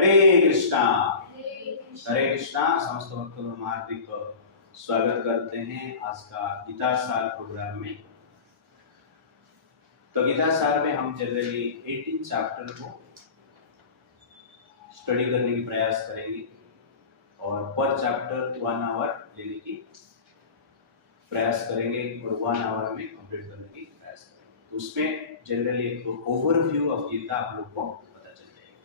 हरे कृष्णा। हरे कृष्णा। समस्त भक्तों को हम हार्दिक स्वागत करते हैं आज का गीता सार प्रोग्राम में। तो गीता सार में हम जनरली 18 चैप्टर को स्टडी करने की प्रयास करेंगे और पर चैप्टर 1 आवर लेने की प्रयास करेंगे और 1 आवर में कंप्लीट करने की प्रयास करेंगे। तो उसमें जनरली एक ओवरव्यू ऑफ गीता आप लोग को पता चल जाएगा।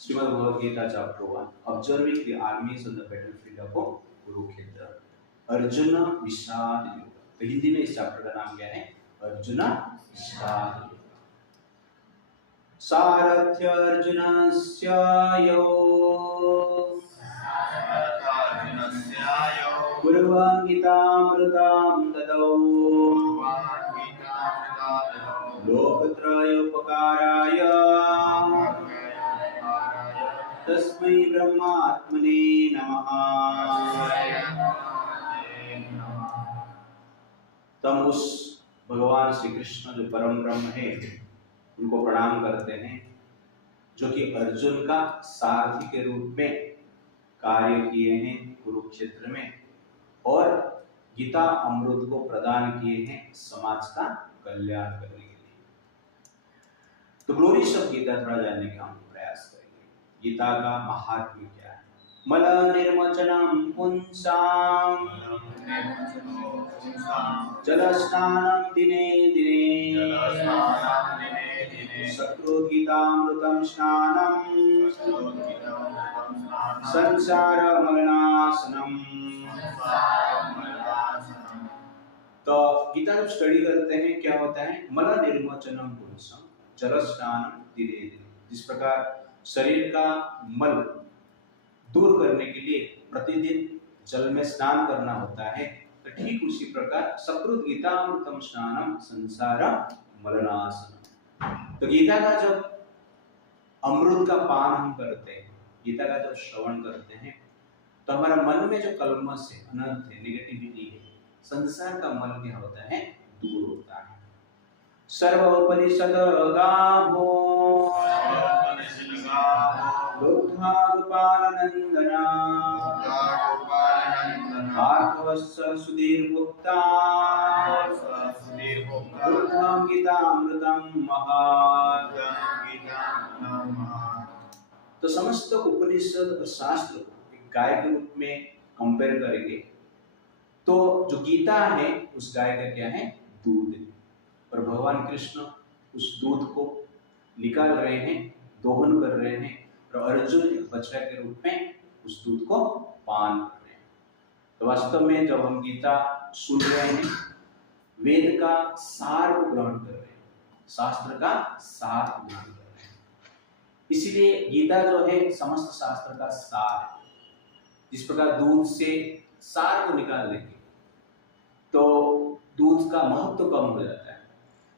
Shrimad Bhagavad Gita chapter 1 observing the armies on the battlefield of Kurukshetra, Arjun Vishad Yoga. तो हिंदी में इस चैप्टर का नाम क्या है? अर्जुन विषाद योग। सारथ्य अर्जुनस्य कुर्वन् गीतामृतां ददौ लोकत्रयोपकाराय तस्मै ब्रह्मात्मने नमः। तम उस भगवान श्री कृष्ण जो परम ब्रह्म है उनको प्रणाम करते हैं, जो कि अर्जुन का सारथी के रूप में कार्य किए हैं कुरुक्षेत्र में और गीता अमृत को प्रदान किए हैं समाज का कल्याण करने के लिए। तो ग्लोरीज ऑफ गीता थोड़ा जानने का हम प्रयास करेंगे। गीता का महात्म्य क्या है? मल निर्मोचनम पुंसाम जल स्नानम दिने दिने सकृद्गीतामृतम स्नानम संसार मलनाशनम। तो गीता जब स्टडी करते हैं क्या होता है? मल निर्मोचनम पुंसम जल स्नानम दिने दिने। जिस प्रकार शरीर का मल दूर करने के लिए प्रतिदिन जल में स्नान करना होता है, तो ठीक उसी प्रकार सकृत गीतामृतम स्नानम संसार मलनाशनम। तो गीता का जब अमृत का पान हम करते हैं, गीता का जब श्रवण करते हैं, तो हमारा मन में जो कलमश है, अनर्थ है, नेगेटिविटी है, संसार का मन क्या होता है? दूर होता है। सर्वोपनिषद गावो बुद्धा गोपालनंदना भार्गवस्य सुधीर्भुक्ता बुद्धं गीतामृतं महत्। तो समस्त उपनिषद और शास्त्र को एक गाय के रूप में कंपेयर करेंगे तो जो गीता है उस गाय का क्या है? दूध है। और भगवान कृष्ण उस दूध को निकाल रहे हैं, दोहन कर रहे हैं और अर्जुन एक बछड़ा के रूप में उस दूध को पान कर रहे हैं। तो वास्तव में जब हम गीता सुन रहे हैं, वेद का सार को ग्रहण कर रहे हैं, शास्त्र का सार ग्रहण कर रहे हैं। इसलिए गीता जो है समस्त शास्त्र का सार है। जिस प्रकार दूध से सार को निकाल देंगे तो दूध का महत्व कम हो जाता है,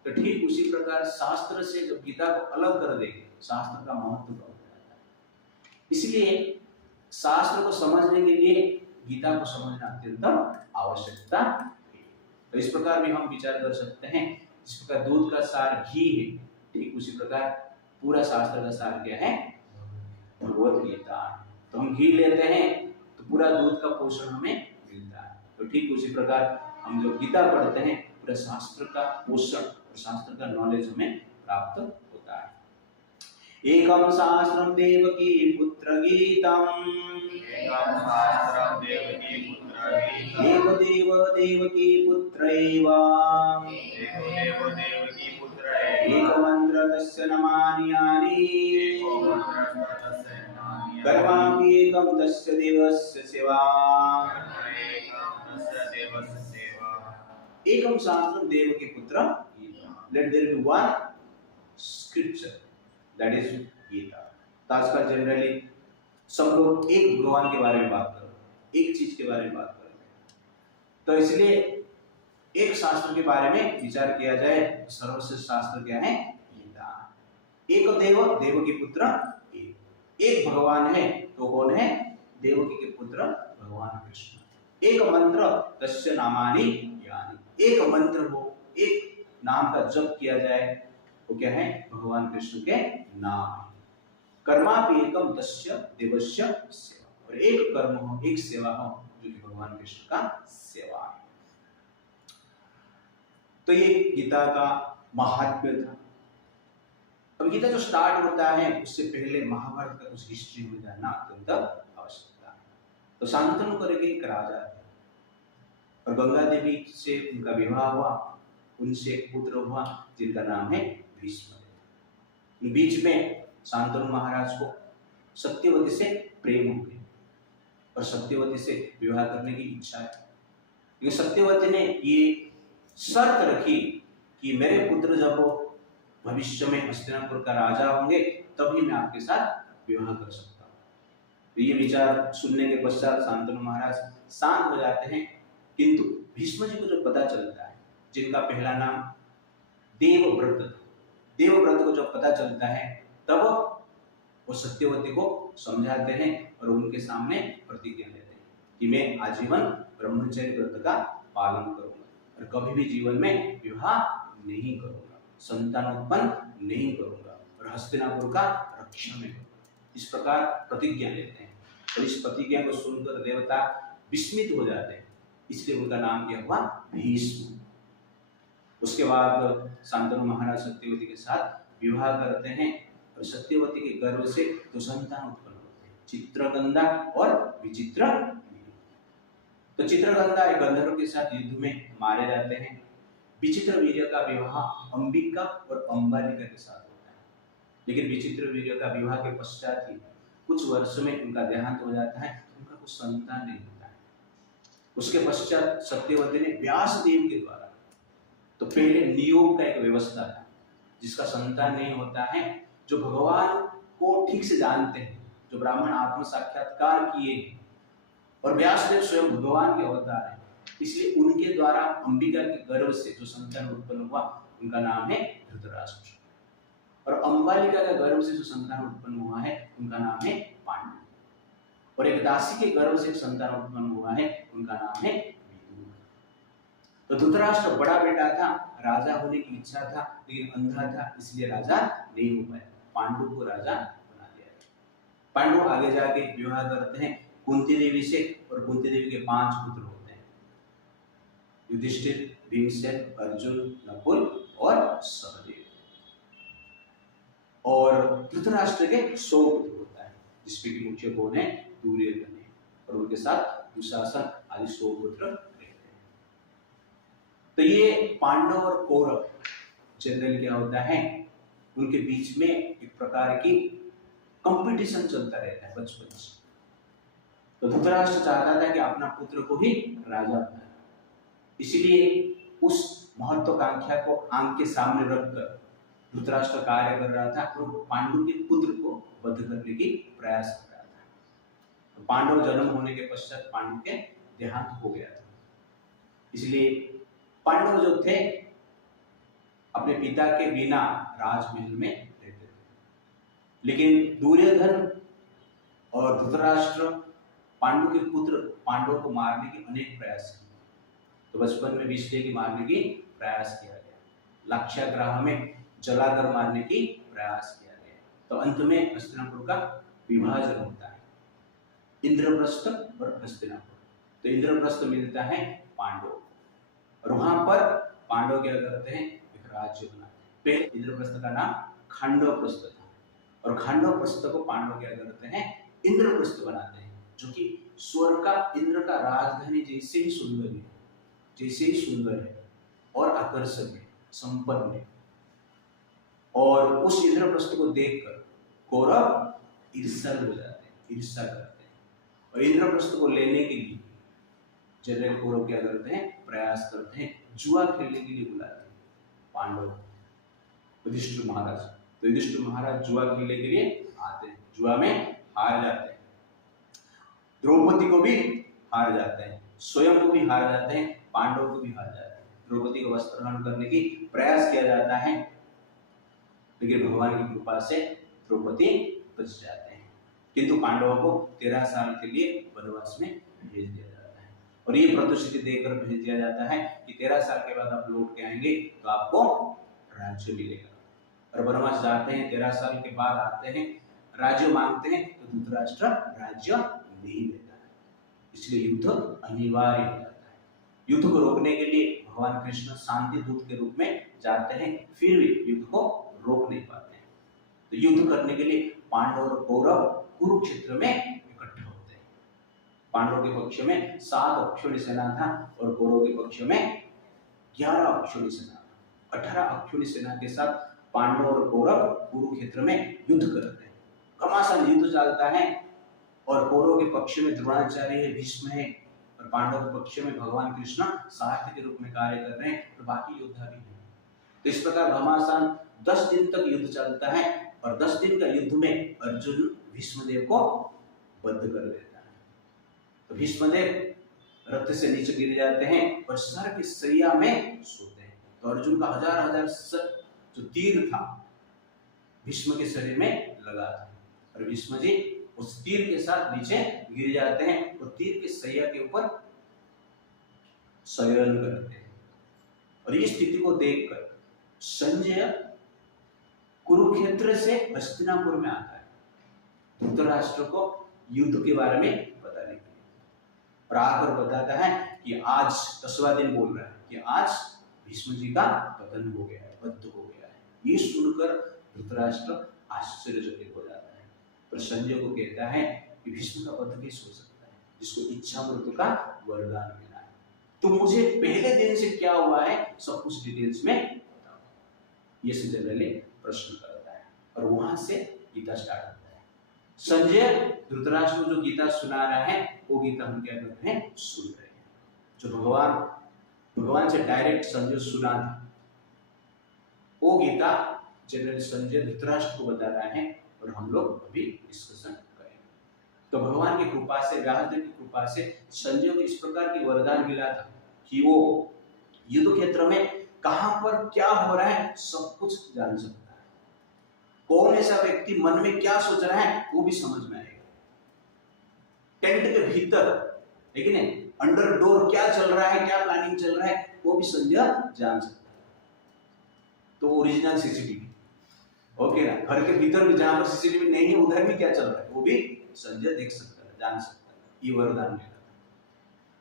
तो ठीक उसी प्रकार शास्त्र से जब गीता को अलग कर देंगे, शास्त्र का महत्व कम हो जाता है। इसलिए शास्त्र को समझने के लिए गीता को समझना अत्यंत आवश्यकता है। तो इस प्रकार भी हम विचार कर सकते हैं, जिस प्रकार दूध का सार घी है, ठीक उसी प्रकार पूरा शास्त्र का सार क्या है? भगवत गीता। तो हम घी लेते हैं तो पूरा दूध का पोषण हमें मिलता है। तो ठीक उसी प्रकार हम जो गीता पढ़ते हैं, पूरा शास्त्र का पोषण और शास्त्र का नॉलेज हमें प्राप्त होता है। एकम शास्त्रम देवकी पुत्र गीतम एक देव देवकी पुत्रैव एक मंत्र तस्य नमान्यानि कर्मापि एकम तस्य देवस्य सेवा। एकम शास्त्रम देवकी पुत्र Gita. Let there be one scripture that is Gita. तो आजकल जनरली सब लोग एक भगवान के बारे में बात कर रहे हैं, एक चीज के बारे में बात कर रहे हैं। तो इसलिए एक शास्त्र के बारे में विचार किया जाए, सर्वश्रेष्ठ शास्त्र क्या है? गीता। एक देव देवकी पुत्र एक भगवान है, तो कौन है? देवकी के पुत्र भगवान कृष्ण। एक मंत्र तस्य नामानि यानि। एक मंत्र हो, एक नाम का जप किया जाए, वो क्या है? भगवान कृष्ण के नाम। कर्मापि एकम तस्य देवस्य सेवा, और एक कर्म हो, एक सेवा हो, जो कि भगवान कृष्ण का सेवा है। तो ये गीता का महात्म्य था। अब गीता जो स्टार्ट होता है उससे पहले महाभारत का कुछ हिस्ट्री में जानना अत्यंत आवश्यकता है। तो शांतनु करके एक राजा है, और गंगा देवी से उनका विवाह हुआ, उनसे एक पुत्र हुआ जिनका नाम है भीष्म। बीच में शांतनु महाराज को सत्यवती से प्रेम हो गया, और सत्यवती से विवाह करने की इच्छा है। लेकिन सत्यवती ने ये शर्त रखी कि मेरे पुत्र जब भविष्य में हस्तिनापुर का राजा होंगे तभी मैं आपके साथ विवाह कर सकता हूँ। तो ये विचार सुनने के पश्चात शांतनु महाराज शांत हो जाते हैं। किंतु भीष्म जी को जो पता चलता है, जिनका पहला नाम देवव्रत था, देवव्रत को जब पता चलता है तब वो सत्यवती को समझाते हैं और उनके सामने प्रतिज्ञा लेते हैं कि मैं आजीवन ब्रह्मचर्य व्रत का पालन करूंगा और कभी भी जीवन में विवाह नहीं करूंगा, संतान उत्पन्न नहीं करूंगा और हस्तिनापुर का रक्षा में करूंगा। इस प्रकार प्रतिज्ञा लेते हैं, और इस प्रतिज्ञा को सुनकर देवता विस्मित हो जाते हैं, इसलिए उनका नाम क्या हुआ, भीष्म। उसके बाद शांतनु महाराज सत्यवती के साथ विवाह करते हैं, और सत्यवती के गर्भ से दो संतान उत्पन्न होते हैं, चित्रगंधा और विचित्र। तो चित्रगंधा एक गंधर्व के साथ युद्ध में मारे जाते हैं। विचित्र वीर्य का विवाह अंबिका और अंबालिका के साथ होता है, लेकिन विचित्र वीर्य का विवाह के पश्चात ही कुछ वर्ष में उनका देहांत हो जाता है, उनका कुछ संतान नहीं होता है। उसके पश्चात सत्यवती ने व्यास देव के द्वारा, तो पहले नियोग का एक व्यवस्था था, जिसका संतान नहीं होता है, जो भगवान को ठीक से जानते हैं, जो ब्राह्मण आत्म साक्षात्कार किए हैं, और व्यासदेव स्वयं भगवान के अवतार हैं, इसलिए उनके द्वारा अंबिका के गर्भ से जो संतान उत्पन्न हुआ उनका नाम है धृतराष्ट्र, और अंबालिका के गर्भ से जो संतान उत्पन्न हुआ है उनका नाम है पांडु, और एक दासी के गर्भ से संतान उत्पन्न हुआ है उनका नाम है विदुर। तो धृतराष्ट्र बड़ा बेटा था, राजा होने की इच्छा था, लेकिन अंधा था, इसलिए राजा नहीं हो पाया। पांडु को राजा बना दिया गया। पांडु आगे जाके विवाह करते हैं कुंती देवी से, और कुंती देवी के 5 पुत्र होते हैं, युधिष्ठिर, भीमसेन, अर्जुन, नकुल और सहदेव। और धृतराष्ट्र के 100 पुत्र होता है, जिसपे की मुख्य कौन है, दुर्योधन है, और उनके साथ दुशासन आदि 100 पुत्र रहते हैं। तो ये पांडव और कौरव जनरल क्या होता है, उनके बीच में एक प्रकार की कंपटीशन चलता रहता है बचपन से। तो धृतराष्ट्र चाहता था कि अपना पुत्र को ही राजा बनाए, इसलिए उस महत्वाकांक्षा को आंख के सामने रखकर धृतराष्ट्र कार्य कर रहा था, और पांडु के पुत्र को वध करने की प्रयास कर रहा था। तो पांडव जन्म होने के पश्चात पांडु के देहांत हो गया था, इसलिए पांडव जो थे अपने पिता के बिना राजमहल में रहते थे। लेकिन दुर्योधन और धृतराष्ट्र पांडु के पुत्र पांडवों को मारने के अनेक प्रयास किए। तो बचपन में विष लेके मारने की प्रयास किया गया, लाक्षागृह में जलाकर मारने की प्रयास किया गया। तो अंत में हस्तिनापुर का विभाजन होता है, इंद्रप्रस्थ और हस्तिनापुर। तो इंद्रप्रस्थ मिलता है पांडव, और वहां पर पांडव क्या करते हैं, एक राज्य बनाते हैं। पहले इंद्रप्रस्थ का नाम खांडवप्रस्थ था, और खांडवप्रस्थ को पांडव क्या करते हैं, इंद्रप्रस्थ बनाते हैं, जो कि स्वर्ग का, इंद्र का राजधानी जैसे ही सुंदर है, जैसे ही सुंदर है और आकर्षक है, संपन्न है। और उस इंद्रप्रस्थ को देखकर कौरव ईर्ष्या हो जाते हैं, ईर्ष्या करते हैं, और इंद्रप्रस्थ को लेने के लिए जनरल कौरव क्या करते हैं, प्रयास करते हैं, जुआ खेलने के लिए बुलाते हैं पांडव युधिष्ठिर महाराज। तो युधिष्ठिर महाराज जुआ खेलने के लिए आते हैं, जुआ में हार जाते हैं, द्रौपदी को भी हार जाते हैं, स्वयं को भी हार जाते हैं, पांडव को भी हार जाते हैं। द्रौपदी को वस्त्रहरण करने की प्रयास किया जाता है, लेकिन भगवान की कृपा से द्रौपदी बच जाते हैं। किंतु पांडवों को 13 साल के लिए वनवास में भेज दिया जाता है, और ये प्रतिश्रुति देकर भेज दिया जाता है कि 13 साल के बाद आप लौट के आएंगे तो आपको राज्य मिलेगा। और वनवास जाते हैं, 13 साल के बाद आते हैं, राज्य मांगते हैं तो धृतराष्ट्र राज्य नहीं देता है, इसलिए युद्ध अनिवार्य हो जाता है। युद्ध को रोकने के लिए भगवान कृष्ण शांति दूत के रूप में जाते हैं, फिर भी युद्ध को रोक नहीं पाते हैं। तो युद्ध करने के लिए पांडव और कौरव कुरुक्षेत्र में इकट्ठे होते हैं। पांडवों के पक्ष में 7 अक्षौणी सेना था और कौरव के पक्ष में 11 अक्षौणी सेना था। 18 अक्षौणी सेना के साथ पांडव और कौरव कुरुक्षेत्र में युद्ध करते हैं। घमासान युद्ध चलता है और कौरव के पक्ष में द्रोणाचार्य है, भीष्म है, और पांडव के पक्ष में भगवान कृष्ण सारथी के रूप में कार्य कर रहे हैं और बाकी योद्धा भी हैं। तो इस प्रकार घमासान 10 दिन तक युद्ध चलता है और 10 दिन का युद्ध में अर्जुन भीष्मदेव को बंद कर देता है। तो भीष्मदेव रथ से नीचे गिर जाते हैं और सर के सरिया में सोते हैं। तो अर्जुन का हजार जो तीर था भीष्म के शरीर में लगा था और भीष्म जी उस तीर के साथ नीचे गिर जाते हैं और तीर के सरिया के ऊपर शयन करते हैं। और इस स्थिति को देखकर संजय कुरुक्षेत्र से हस्तिनापुर में आता है धृतराष्ट्र को युद्ध के बारे में बताने के लिए, और आकर बताता है कि आज 10वां दिन बोल रहा है कि आज भीष्म जी का पतन हो गया है, वध हो गया है। ये सुनकर धृतराष्ट्र आश्चर्यचकित हो जाता है, पर संजय को कहता है कि भीष्म का वध कैसे हो सकता है, जिसको इच्छा मृत्यु का वरदान मिला है। तो मुझे पहले दिन से क्या हुआ है सब कुछ डिटेल्स में बताओ। ये जनरली प्रश्न करता है और वहां से गीता स्टार्ट होता है। संजय धृतराष्ट्र को जो गीता सुना रहा है वो गीता हम क्या करते हैं, सुन रहे हैं। जो भगवान से डायरेक्ट संजय सुना था वो गीता जनरल संजय धृतराष्ट्र को बता रहा है और हम लोग अभी डिस्कशन करेंगे। तो भगवान की कृपा से, व्यासदेव की कृपा से संजय को इस प्रकार की वरदान मिला था कि वो युद्ध क्षेत्र में कहां पर क्या हो रहा है सब कुछ जान सकता है। कौन ऐसा व्यक्ति मन में क्या सोच रहा है वो भी समझ में आएगा। टेंट के भीतर लेकिन अंडर डोर क्या चल रहा है, क्या प्लानिंग चल रहा है वो भी संजय जान सकता है। तो ओरिजिनल सीसीटीवी, ओके ना, घर के भीतर भी जहां पर सीसीटीवी नहीं है उधर भी क्या चल रहा है वो भी संजय देख सकता है, जान सकता है। ये वरदान मिला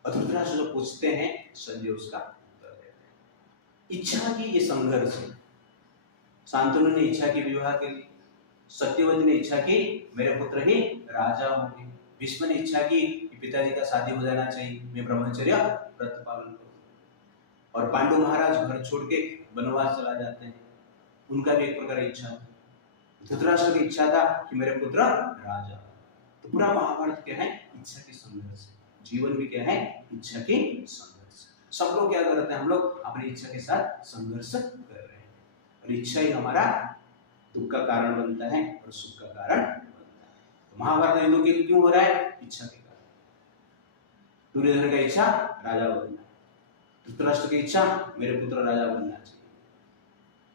था। धृतराष्ट्र जो पूछते हैं संजय उसका उत्तर देते हैं। इच्छा की ये संघर्ष है। शांतनु ने इच्छा की विवाह के लिए, सत्यवती ने इच्छा की मेरे पुत्र ही राजा होंगे, भीष्म ने इच्छा की कि पिताजी का शादी हो जाना चाहिए, मैं ब्रह्मचर्य व्रत पालन करूं, और पांडु महाराज घर छोड़ के वनवास चला जाते हैं, उनका भी एक प्रकार इच्छा था। धृतराष्ट्र की इच्छा था कि मेरे पुत्र राजा। तो पूरा महाभारत क्या है, इच्छा की संघर्ष है। जीवन भी क्या है, इच्छा की संघर्ष। सब लोग क्या करते हैं, हम लोग अपनी इच्छा के साथ संघर्ष कर रहे हैं और इच्छा ही हमारा दुख का कारण बनता है और सुख का कारण बनता है। तो महाभारत युद्ध के क्यों हो रहा है, इच्छा के कारण। दुर्योधन का इच्छा राजा बनना, धृतराष्ट्र की इच्छा मेरे पुत्र राजा बनना चाहिए,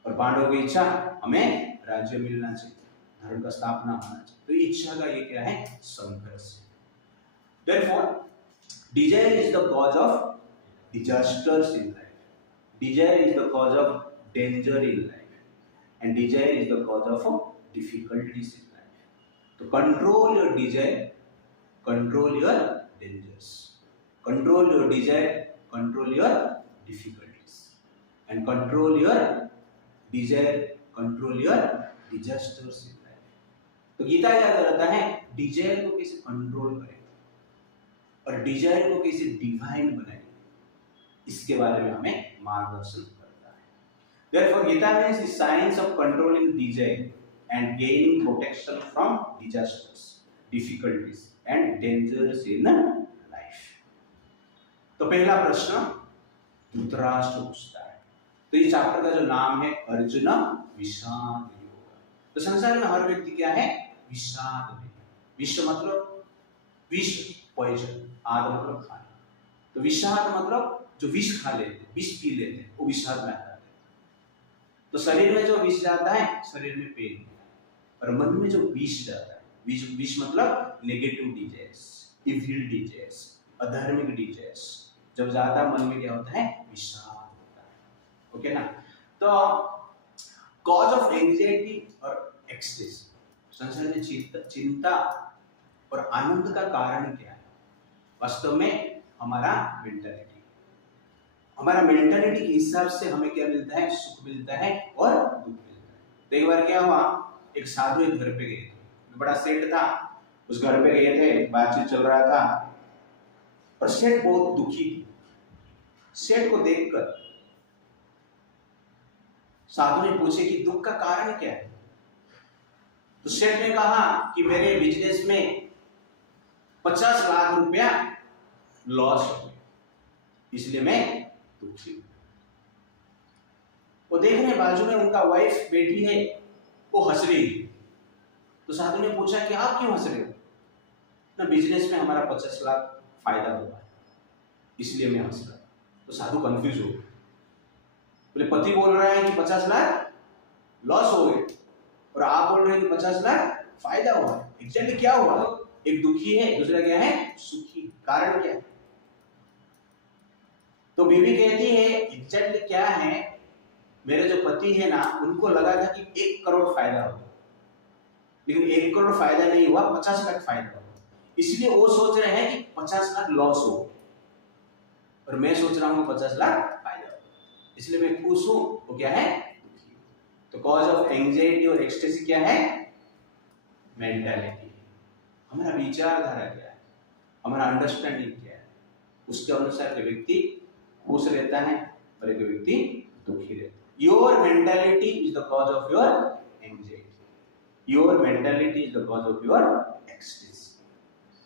और पांडवों की इच्छा हमें राज्य मिलना चाहिए, धर्म का स्थापना होना चाहिए। तो इच्छा का ये क्या है, संघर्ष है। Therefore, desire is the cause of disasters in life. Desire is the cause of danger in life, and desire is the cause of difficulties in life. So control your desire, control your dangers. Control your desire, control your difficulties, and control your desire, control your disasters in life. तो गीता क्या करता है, Dzire को कैसे control करें और Dzire को कैसे डिवाइन बनाए, इसके बारे में हमें मार्गदर्शन करता है। Therefore, Gita means the science of controlling desire and gaining protection from disasters, difficulties and dangers in life. तो पहला प्रश्न धृतराष्ट्र पूछता है। तो ये चैप्टर का जो नाम है अर्जुन विषाद योग। तो संसार में हर व्यक्ति क्या है, विषाद में। विश्व मतलब विष, पॉइजन, आद मतलब खाना। तो विषाद मतलब जो विष खा लेते, विष पी लेते, वो विषाद में आता है। तो शरीर में जो विष जाता है शरीर में पेन होता है, और मन में जो विष जाता है, विष मतलब नेगेटिव डिजायर्स, इविल डिजायर्स, अधार्मिक डिजायर्स, जब ज्यादा मन में क्या होता है, विषाद होता है। ओके ना। तो कॉज ऑफ एंजाइटी और एक्सेस, संसार में चिंता और आनंद का कारण क्या है? वास्तव में हमारा मेंटालिटी। हमारा मेंटालिटी के हिसाब से हमें क्या मिलता है? सुख मिलता है और दुख मिलता है। तो एक बार क्या हुआ, एक साधु एक घर पे गए थे, बड़ा सेठ था, उस घर पे गए थे, बातचीत चल रहा था और सेठ बहुत दुखी थी। सेठ को देखकर साधु ने पूछे कि दुख का कारण क्या है? तो सेठ ने कहा कि मेरे बिजनेस में 50 लाख रुपया लॉस हो गया, इसलिए मैं दुखी हूं। वो देख रहे बाजू में उनका वाइफ बैठी है, वो हंस रही है। तो साधु ने पूछा कि आप क्यों हंस रहे हो? ना, बिजनेस में हमारा 50 लाख फायदा हुआ है, इसलिए मैं हंस रहा हूं। तो साधु कंफ्यूज हो गए, बोले पति बोल रहा है कि 50 लाख लॉस हो गए और आप बोल रहे हैं कि 50 लाख फायदा हुआ है, एग्जैक्टली क्या हुआ? एक दुखी है, दूसरा क्या है? सुखी। कारण क्या है? तो बीवी कहती है एग्जैक्टली क्या है, मेरे जो पति है ना, उनको लगा था कि 1 करोड़ फायदा होगा, लेकिन 1 करोड़ फायदा नहीं हुआ, 50 लाख फायदा हुआ, इसलिए वो सोच रहे हैं कि 50 लाख लॉस हो और मैं सोच रहा हूँ 50 लाख फायदा हो, इसलिए मैं खुश हूँ। वो क्या है? दुखी। तो कॉज ऑफ एंजाइटी और एक्सटेसी क्या है? मेंटालिटी। हमारा विचारधारा क्या है, हमारा अंडरस्टैंडिंग क्या है, उसके अनुसार के व्यक्ति खुश रहता है और एक व्यक्ति दुखी रहता है। Your mentality is the cause of your anxiety, your mentality is the cause of your ecstasy.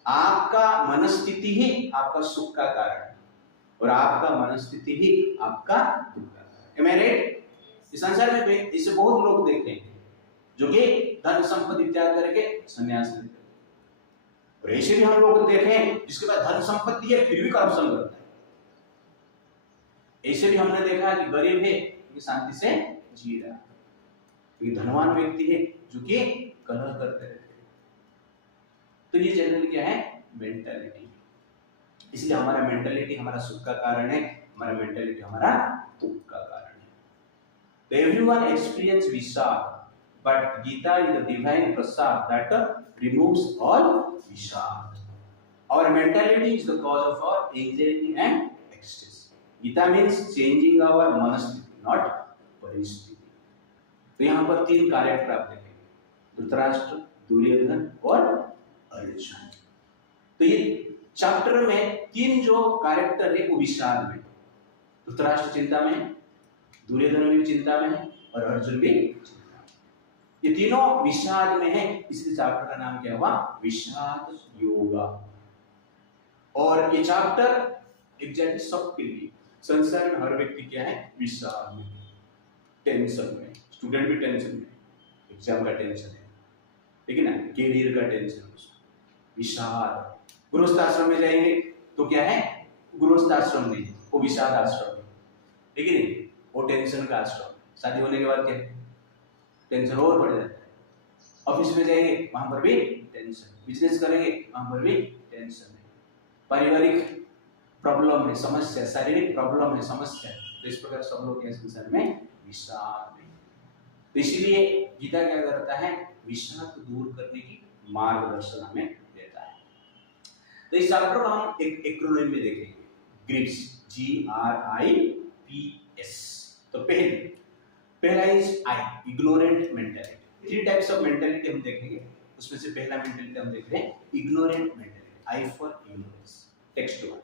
आपका मनस्थिति ही आपका सुख का कारण है और आपका मनस्थिति ही आपका दुख का कारण है। Am I right? इस संसार में इसे बहुत लोग देखते हैं जो कि धन संपत्ति त्याग करके संन्यास लेते हैं, और ऐसे भी हम लोग देखें जिसके पास धन संपत्ति है फिर भी करप्शन करता है। ऐसे भी हमने देखा है कि गरीब है कि शांति से जी रहा है, क्योंकि धनवान व्यक्ति है जो कि कलह करते रहते हैं। तो ये जनरली क्या है? मेंटालिटी। इसलिए हमारा मेंटालिटी हमारा सुख का कारण है, हमारा मेंटालिटी हमारा दुख का कारण है। तो everyone experience vishad, but Gita is the divine prasad that removes all vishad. Our mentality is the cause of our anxiety and ecstasy. Gita means changing our manasthiti, not paristhiti. तो यहाँ पर 3 कैरेक्टर आप देखेंगे, धृतराष्ट्र, दुर्योधन और अर्जुन। तो ये चैप्टर में 3 जो कैरेक्टर है वो विषाद में, धृतराष्ट्र चिंता में है, दुर्योधन भी चिंता में है और अर्जुन भी चिंता में। ये तीनों विषाद में है, इसलिए चैप्टर का नाम क्या हुआ? विषाद योगा। और ये चैप्टर एग्जैक्टली सबके लिए, संसार में हर व्यक्ति क्या है? विषाद में, टेंशन में। स्टूडेंट भी टेंशन में, एग्जाम का टेंशन है, लेकिन ना कैरियर का टेंशन, विषाद। गृहस्थ आश्रम में जाएंगे तो क्या है? गृहस्थ आश्रम नहीं, वो विषाद आश्रम है, लेकिन वो टेंशन का आश्रम। शादी होने के बाद क्या है? टेंशन और बढ़ जाता है। ऑफिस में जाएंगे वहां पर भी टेंशन, बिजनेस करेंगे वहां पर भी टेंशन है, पारिवारिक प्रॉब्लम है, समस्या, शारीरिक प्रॉब्लम है, समस्या। तो इस प्रकार सब लोग इस संसार में विषाद में। तो इसीलिए गीता क्या करता है? विषाद को दूर करने की मार्गदर्शन हमें देता है। तो इस चैप्टर को हम एक एक्रोनिम में देखेंगे, ग्रिप्स, GRIPS। तो पहला is I, ignorant mentality. 3 types of mentality हम देखेंगे, उसमें से पहला मेंटालिटी हम देख रहे हैं ignorant mentality, I for ignorance. Text 1।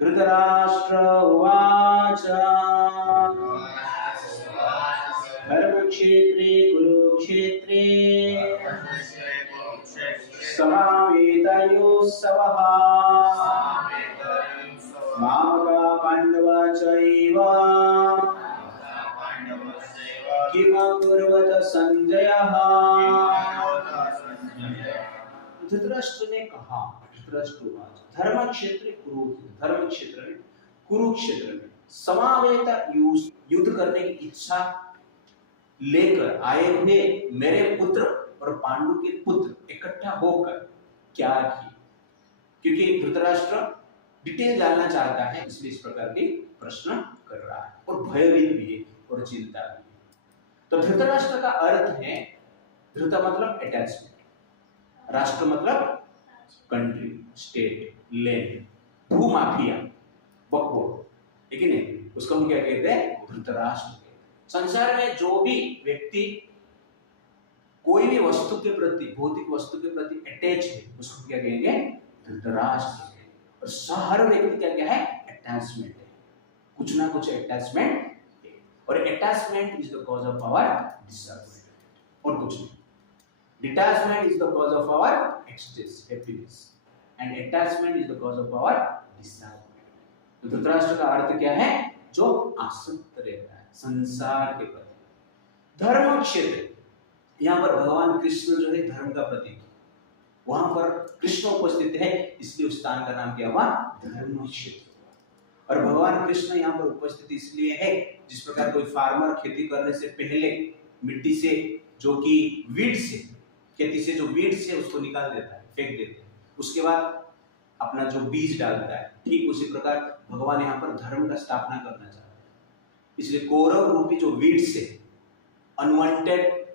Dhritarashtra उवाच धर्मक्षेत्रे कुरुक्षेत्रे समावेतयोत्सवः मामका पाण्डवा चैव किमकुर्वत संजयः। धृतराष्ट्र ने कहा, धर्म क्षेत्र कुरुक्षेत्र में समावेत युद्ध करने की इच्छा लेकर आए हुए मेरे पुत्र और पांडु के पुत्र इकट्ठा होकर क्या किए? क्योंकि धृतराष्ट्र डिटेल जानना चाहता है, इसलिए इस प्रकार के प्रश्न कर रहा है और भयभीत भी है और चिंता भी है। तो धृतराष्ट्र का अर्थ है, धृत मतलब अटैचमेंट, राष्ट्र मतलब कंट्री, स्टेट, लैंड। भूमाफिया, बकबोल, ठीक है नहीं, उसको हम क्या कहते हैं? धृतराष्ट्र। संसार में जो भी व्यक्ति कोई भी वस्तु के प्रति, भौतिक वस्तु के प्रति अटैच है, उसको क्या कहेंगे? धृतराष्ट्र। और हर व्यक्ति का क्या है? अटैचमेंट है, कुछ ना कुछ अटैचमेंट है। और attachment is the cause of our disappointment, और कुछ नहीं। Detachment is the cause of our ecstatic happiness, and attachment is the cause of our disappointment. तो धृतराष्ट्र का अर्थ क्या है? जो आसक्त रहता है संसार के प्रति। धर्म क्षेत्र, यहाँ पर भगवान कृष्ण जो है धर्म का प्रतीक, वहां पर कृष्ण उपस्थित है, इसलिए उस स्थान का नाम क्या हुआ? धर्म क्षेत्र। और भगवान कृष्ण यहाँ पर उपस्थित इसलिए है, जिस प्रकार कोई फार्मर खेती करने से पहले मिट्टी से, जो कि वीड से, खेती से जो वीड से उसको निकाल देता है, फेंक देता है, उसके बाद अपना जो बीज डालता है, ठीक उसी प्रकार भगवान यहाँ पर धर्म का स्थापना करना चाहता है। इसलिए कौरव रूपी जो वीड से, अनवांटेड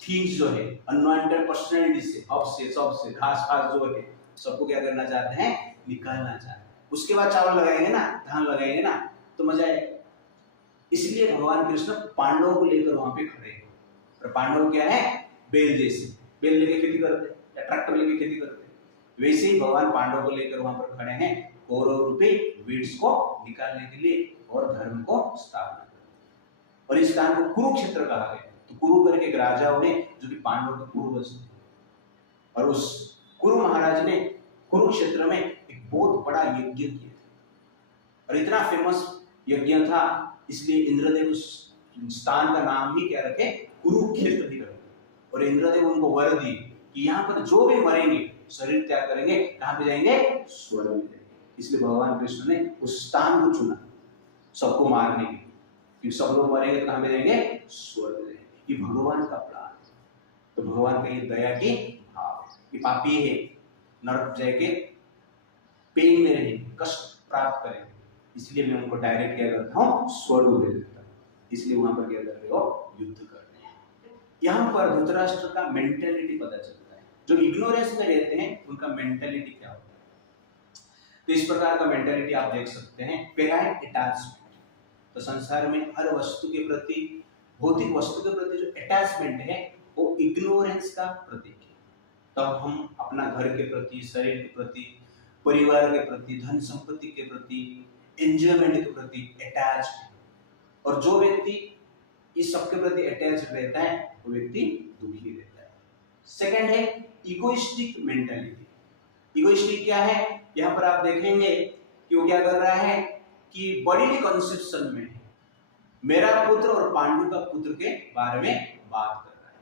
थिंग्स जो है, अनवांटेड पर्सनैलिटी से, अब से, सब से, घास घास जो है, सबको क्या करना चाहते हैं? निकालना चाहते हैं। उसके बाद चावल लगाएंगे ना, धान लगाएंगे ना, तो मजा आएगा। इसलिए भगवान कृष्ण पांडवों को लेकर वहां पे खड़े हैं। और पांडव क्या है? बैल जैसे, बैल लेके खेती करते हैं या ट्रैक्टर लेके खेती करते हैं, वैसे ही भगवान पांडवों को लेकर वहां पर खड़े हैं, कौरव रूपी वीड्स को निकालने के लिए और धर्म को स्थापना करने। और इस स्थान को कुरुक्षेत्र कहा गया। तो कुरु करके एक राजा हुए जो कि पांडवों के पूर्वज थे, और उस कुरु महाराज ने कुरुक्षेत्र में एक बहुत बड़ा यज्ञ किया था। और इतना फेमस यज्ञ था, इसलिए इंद्रदेव उस स्थान का नाम ही क्या रखे? कुरुक्षेत्र ही रखे। और इंद्रदेव उनको वर दिए कि यहाँ पर जो भी मरेंगे, शरीर त्याग करेंगे, कहाँ पे जाएंगे? स्वर्ग में जाएंगे। इसलिए भगवान कृष्ण ने उस स्थान को चुना सबको मारने के लिए, क्योंकि सब लोग मरेंगे तो कहाँ पे जाएंगे? स्वर्ग जाएंगे। ये भगवान का प्लान है। तो भगवान का ये दया की भाव है। ये पापी है, नरक जाके पेन में रहेंगे, कष्ट प्राप्त करेंगे, इसलिए मैं उनको डायरेक्ट क्या करता हूँ? स्वर्ग भेज देता हूँ। इसलिए वहां पर क्या कर रहे हो? युद्ध कर रहे हैं। यहाँ पर धृतराष्ट्र का मेंटेलिटी पता चलता है। जो इग्नोरेंस में रहते हैं उनका मेंटेलिटी क्या होता है। तो इस प्रकार का मेंटेलिटी आप देख सकते हैं। पहला है अटैचमेंट। तो संसार में हर वस्तु के प्रति, भौतिक वस्तु के प्रति जो अटैचमेंट है वो इग्नोरेंस का प्रतीक है। तब हम अपना घर के प्रति, शरीर के प्रति, परिवार के प्रति, धन संपत्ति के प्रति, एंजॉयमेंट के प्रति अटैच है। और जो व्यक्ति इस सब के प्रति अटैच रहता है वो व्यक्ति दुखी रहता है। सेकंड है इगोइस्टिक मेंटालिटी। इगोइस्टिक क्या है? यहाँ पर आप देखेंगे कि वो क्या कर रहा है कि बड़ी कंसेप्शन में मेरा पुत्र और पांडु का पुत्र के बारे में बात कर रहा है।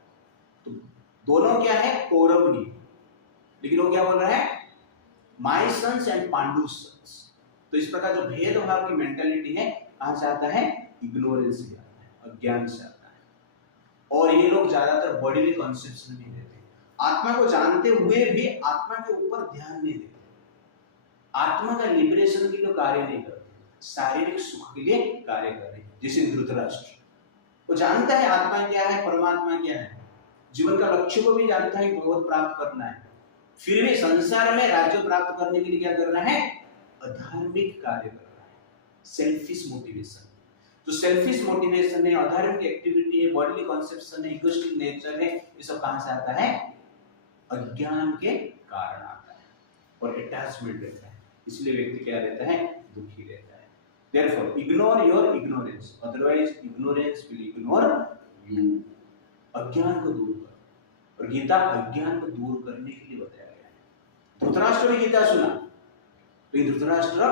तो दोनों क्या है? कौरव ही, लेकिन वो क्या बोल रहा है? My sons and Pandu sons. तो इस प्रकार जो भेदभाव की मेंटालिटी है कहां से आता है? इग्नोरेंस से आता है, अज्ञान से आता है। और ये लोग ज्यादातर बॉडीली कंसेप्शन में रहते हैं, आत्मा को जानते हुए भी आत्मा के ऊपर ध्यान नहीं देते, आत्मा का लिबरेशन के लिए कार्य नहीं करते, शारीरिक सुख के लिए कार्य कर रहे हैं। जैसे धृतराष्ट्र, वो जानता है आत्मा क्या है, परमात्मा क्या है, जीवन का लक्ष्य को भी जानता है, भगवत प्राप्त करना है, फिर भी संसार में राज्य प्राप्त करने के लिए क्या करना है? अधार्मिक कार्य करना है। Selfish motivation. जो सेल्फिश मोटिवेशन है, अधार्मिक एक्टिविटी है, बॉडीली कॉन्सेप्शन है, इगोइस्टिक नेचर है, ये सब कहां से आता है? अज्ञान के कारण आता है और अटैचमेंट रहता है। इसलिए व्यक्ति क्या रहता है? दुखी रहता है। Therefore, ignore your ignorance, otherwise ignorance will ignore you. अज्ञान को दूर कर। और गीता अज्ञान को दूर करने के लिए बताया गया है। धृतराष्ट्र ने गीता सुना, लेकिन धृतराष्ट्र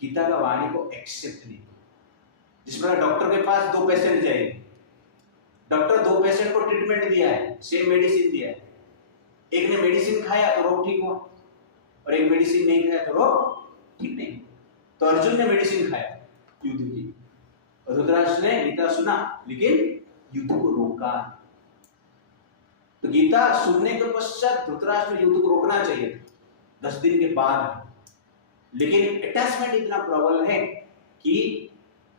गीता का वाणी को एक्सेप्ट नहीं किया। जिस प्रकार डॉक्टर के पास दो पेशेंट जाएंगे, डॉक्टर दो पेशेंट को ट्रीटमेंट दिया है, सेम मेडिसिन दिया है, एक ने मेडिसिन खाया तो रोग ठीक हुआ और एक मेडिसिन नहीं खाया तो रोग ठीक नहीं। तो अर्जुन ने मेडिसिन खाया युद्ध की, और धृतराष्ट्र ने गीता सुना लेकिन युद्ध को रोका। तो गीता सुनने के पश्चात धृतराष्ट्र युद्ध को रोकना चाहिए था 10 दिन के बाद, लेकिन अटैचमेंट इतना प्रबल है कि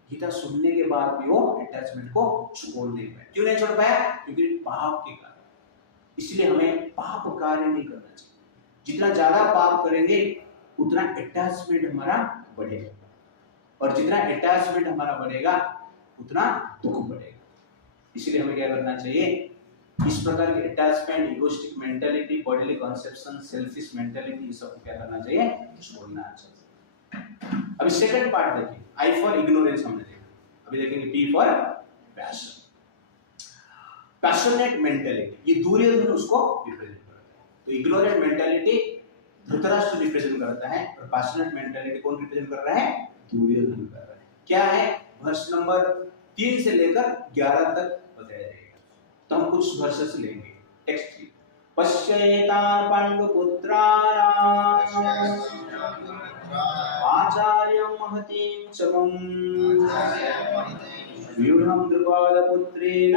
गीता सुनने के बाद भी वो अटैचमेंट को छोड़ नहीं पाया। क्यों नहीं छोड़ पाया? क्योंकि पाप के कारण। इसलिए हमें पाप कार्य नहीं करना चाहिए। जितना ज्यादा पाप करेंगे उतना अटैचमेंट हमारा बढ़ेगा, और जितना अटैचमेंट हमारा बढ़ेगा उतना दुख बढ़ेगा। इसलिए हमें क्या करना चाहिए, इस प्रकार की attachment, egoistic mentality, bodily conception, selfish mentality, ये सब क्या करना चाहिए, छोड़ना चाहिए। अभी सेकंड पार्ट देखिए, आई फॉर इग्नोरेंस हमने देखा, अभी देखेंगे P for passion. Passionate mentality, ये दुर्योधन उसको रिप्रेजेंट करता है। तो इग्नोरेंट मेंटालिटी धृतराष्ट्र रिप्रेजेंट करता है, और पैशनेट मेंटालिटी कौन रिप्रेजेंट कर रहा है, दुर्योधन कर रहा है। क्या है, वर्ष नंबर 3 से लेकर 11 तक बताया जाएगा। तो हम कुछ वर्सेस लेंगे। टेक्स्ट 3, पश्येतान् पाण्डुपुत्राणाम् आचार्यं महतीं चमम् व्यूढं द्रुपदपुत्रेण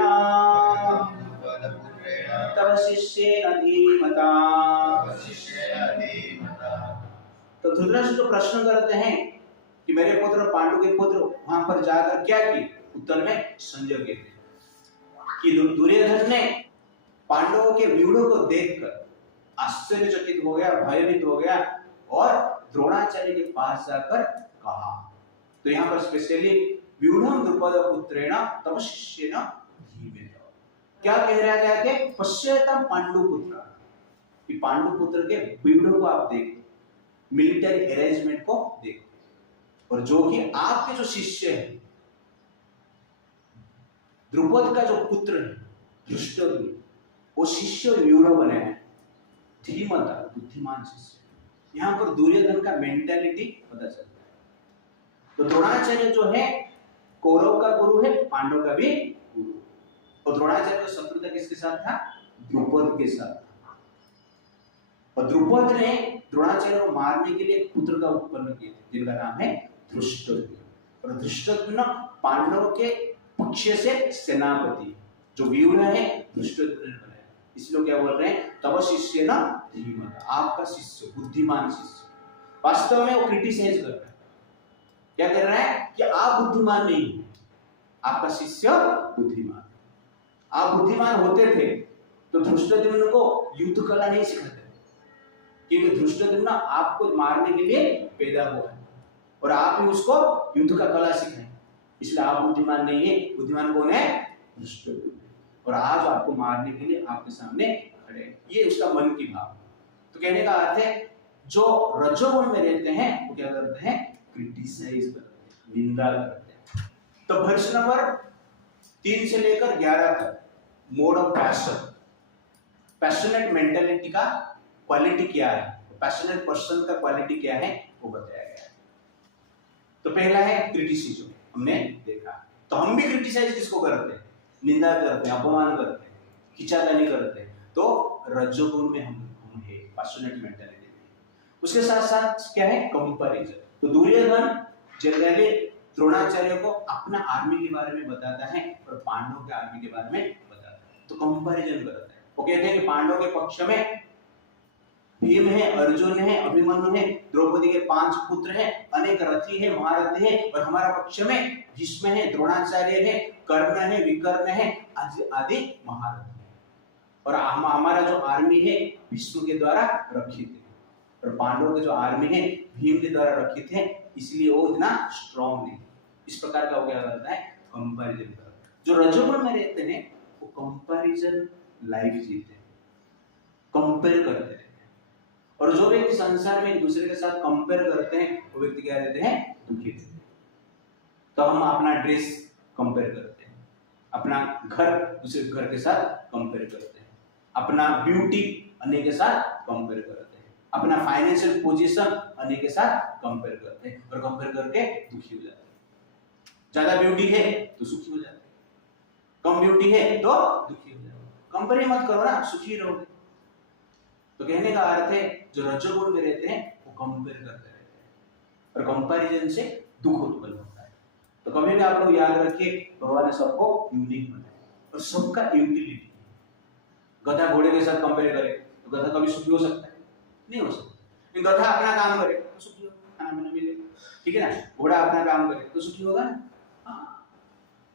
तव शिष्येन धीमता। तो धृतराष्ट्र प्रश्न करते हैं कि मेरे पुत्र पांडु के पुत्र वहां पर जाकर क्या किए। उत्तर में संजय कहते हैं कि दुर्योधन ने पांडवों के व्यूढ़ों को देखकर आश्चर्यचकित हो गया, भयभीत हो गया, और द्रोणाचार्य के पास जाकर कहा। तो यहाँ पर स्पेशली व्यूढ़ं द्रुपद पुत्रेण तव शिष्येन धीमता, क्या कह रहा है, जाके पश्येतां पांडुपुत्र, कि पांडुपुत्र के व्यूढ़ों को आप देखो, मिलिट्री अरेंजमेंट को देखो, और जो कि आपके जो शिष्य है, द्रुपद का जो पुत्र है धृष्टद्युम्न, वो शिष्य व्यूढ़ बने हैं, धीमता, बुद्धिमान शिष्य। यहाँ पर दुर्योधन का मेंटालिटी पता चलता है। तो द्रोणाचार्य जो है कौरव का गुरु है, पांडव का भी गुरु, और द्रोणाचार्य का शत्रुता किसके साथ था, द्रुपद के साथ था। और द्रुपद ने द्रोणाचार्य को मारने के लिए एक पुत्र का उत्पन्न किया, जिनका नाम है धृष्टद्युम्न। और धृष्टद्युम्न पांडव के पक्ष से सेनापति, जो व्यूढ़ है धृष्टद्युम्न बनाया। इसलिए क्या बोल रहे हैं, तव शिष्य न धीमता, आपका शिष्य बुद्धिमान शिष्य। वास्तव में वो क्रिटिसाइज कर रहा है, क्या कर रहा है कि आप बुद्धिमान नहीं हो, आपका शिष्य बुद्धिमान। आप बुद्धिमान होते थे तो धृष्टद्युम्न को युद्ध कला नहीं सिखाते, क्योंकि धृष्टद्युम्न आपको मारने के लिए पैदा हुआ है, और आप ही उसको युद्ध का कला सिखाए। इसलिए आप बुद्धिमान नहीं है, बुद्धिमान कौन है, धृष्टद्युम्न, और आज आपको मारने के लिए आपके सामने खड़े हैं। ये उसका मन की भाव। तो कहने का अर्थ है, जो रजोगुण में रहते हैं वो क्या करते हैं, क्रिटिसाइज करते हैं, निंदा करते हैं। तो वर्ष नंबर 3 से लेकर 11 तक mode of passion, passionate mentality का क्वालिटी क्या है, पैशनेट पर्सन का क्वालिटी क्या है, वो बताया गया है। तो पहला है क्रिटिसिज्म, हमने देखा। तो हम भी क्रिटिसाइज किसको करते हैं, निंदा करते हैं, अपमान करते हैं, खिंचातानी करते हैं। तो रजोगुण में हम है, पैशनेट मेंटालिटी में। उसके साथ साथ क्या है, कंपैरिजन। तो दुर्योधन जनरली द्रोणाचार्य को अपना आर्मी के बारे में बताता है और पांडवों के आर्मी के बारे में बताता है, तो कंपैरिजन करता है। वो कहते हैं कि पांडवों के पक्ष में भीम है, अर्जुन है, अभिमन्यु है, द्रौपदी के 5 पुत्र हैं, अनेक रथी है, महारथी है, और हमारा पक्ष में भीष्म है, द्रोणाचार्य है, कर्ण है, विकर्ण है, आदि महारथी है। और हमारा जो आर्मी है भीष्म के द्वारा रक्षित है, और पांडवों के जो आर्मी है भीम के द्वारा रखित है, इसलिए वो इतना स्ट्रॉन्ग नहीं। इस प्रकार का वो क्या करता है, कंपैरिजन करता है। जो रजोगुण में रहते हैं वो कंपैरिजन लाइफ जीते हैं, कंपेयर करते हैं। और जो व्यक्ति संसार में एक दूसरे के साथ कंपेयर करते हैं वो व्यक्ति क्या रहते हैं, दुखी रहते हैं। तो हम अपना ड्रेस कंपेयर करते हैं, अपना घर दूसरे घर के साथ कंपेयर करते हैं, अपना ब्यूटी अन्य के साथ कंपेयर करते हैं, अपना फाइनेंशियल पोजीशन अन्य के साथ कंपेयर करते हैं, और कंपेयर करके दुखी हो जाते हैं। ज्यादा ब्यूटी है तो सुखी हो जाते हैं, कम ब्यूटी है तो दुखी हो जाते हैं। कंपेयर मत करो ना, सुखी रहोगे। तो कहने का अर्थ है, जो रजोगुण में रहते हैं वो कंपेयर करते रहते हैं, और कंपैरिजन से दुख उत्पन्न होता है। तो कभी भी आप लोग याद रखिए, भगवान ने सबको यूनिक बनाया और सबका यूटिलिटी। गधा घोड़े के साथ कंपेयर करे तो गधा कभी सुखी हो सकता है, नहीं हो सकता। गधा अपना काम करे तो सुखी होगा, खाना पीना मिले, ठीक है ना। घोड़ा अपना काम करे तो सुखी होगा ना, हाँ।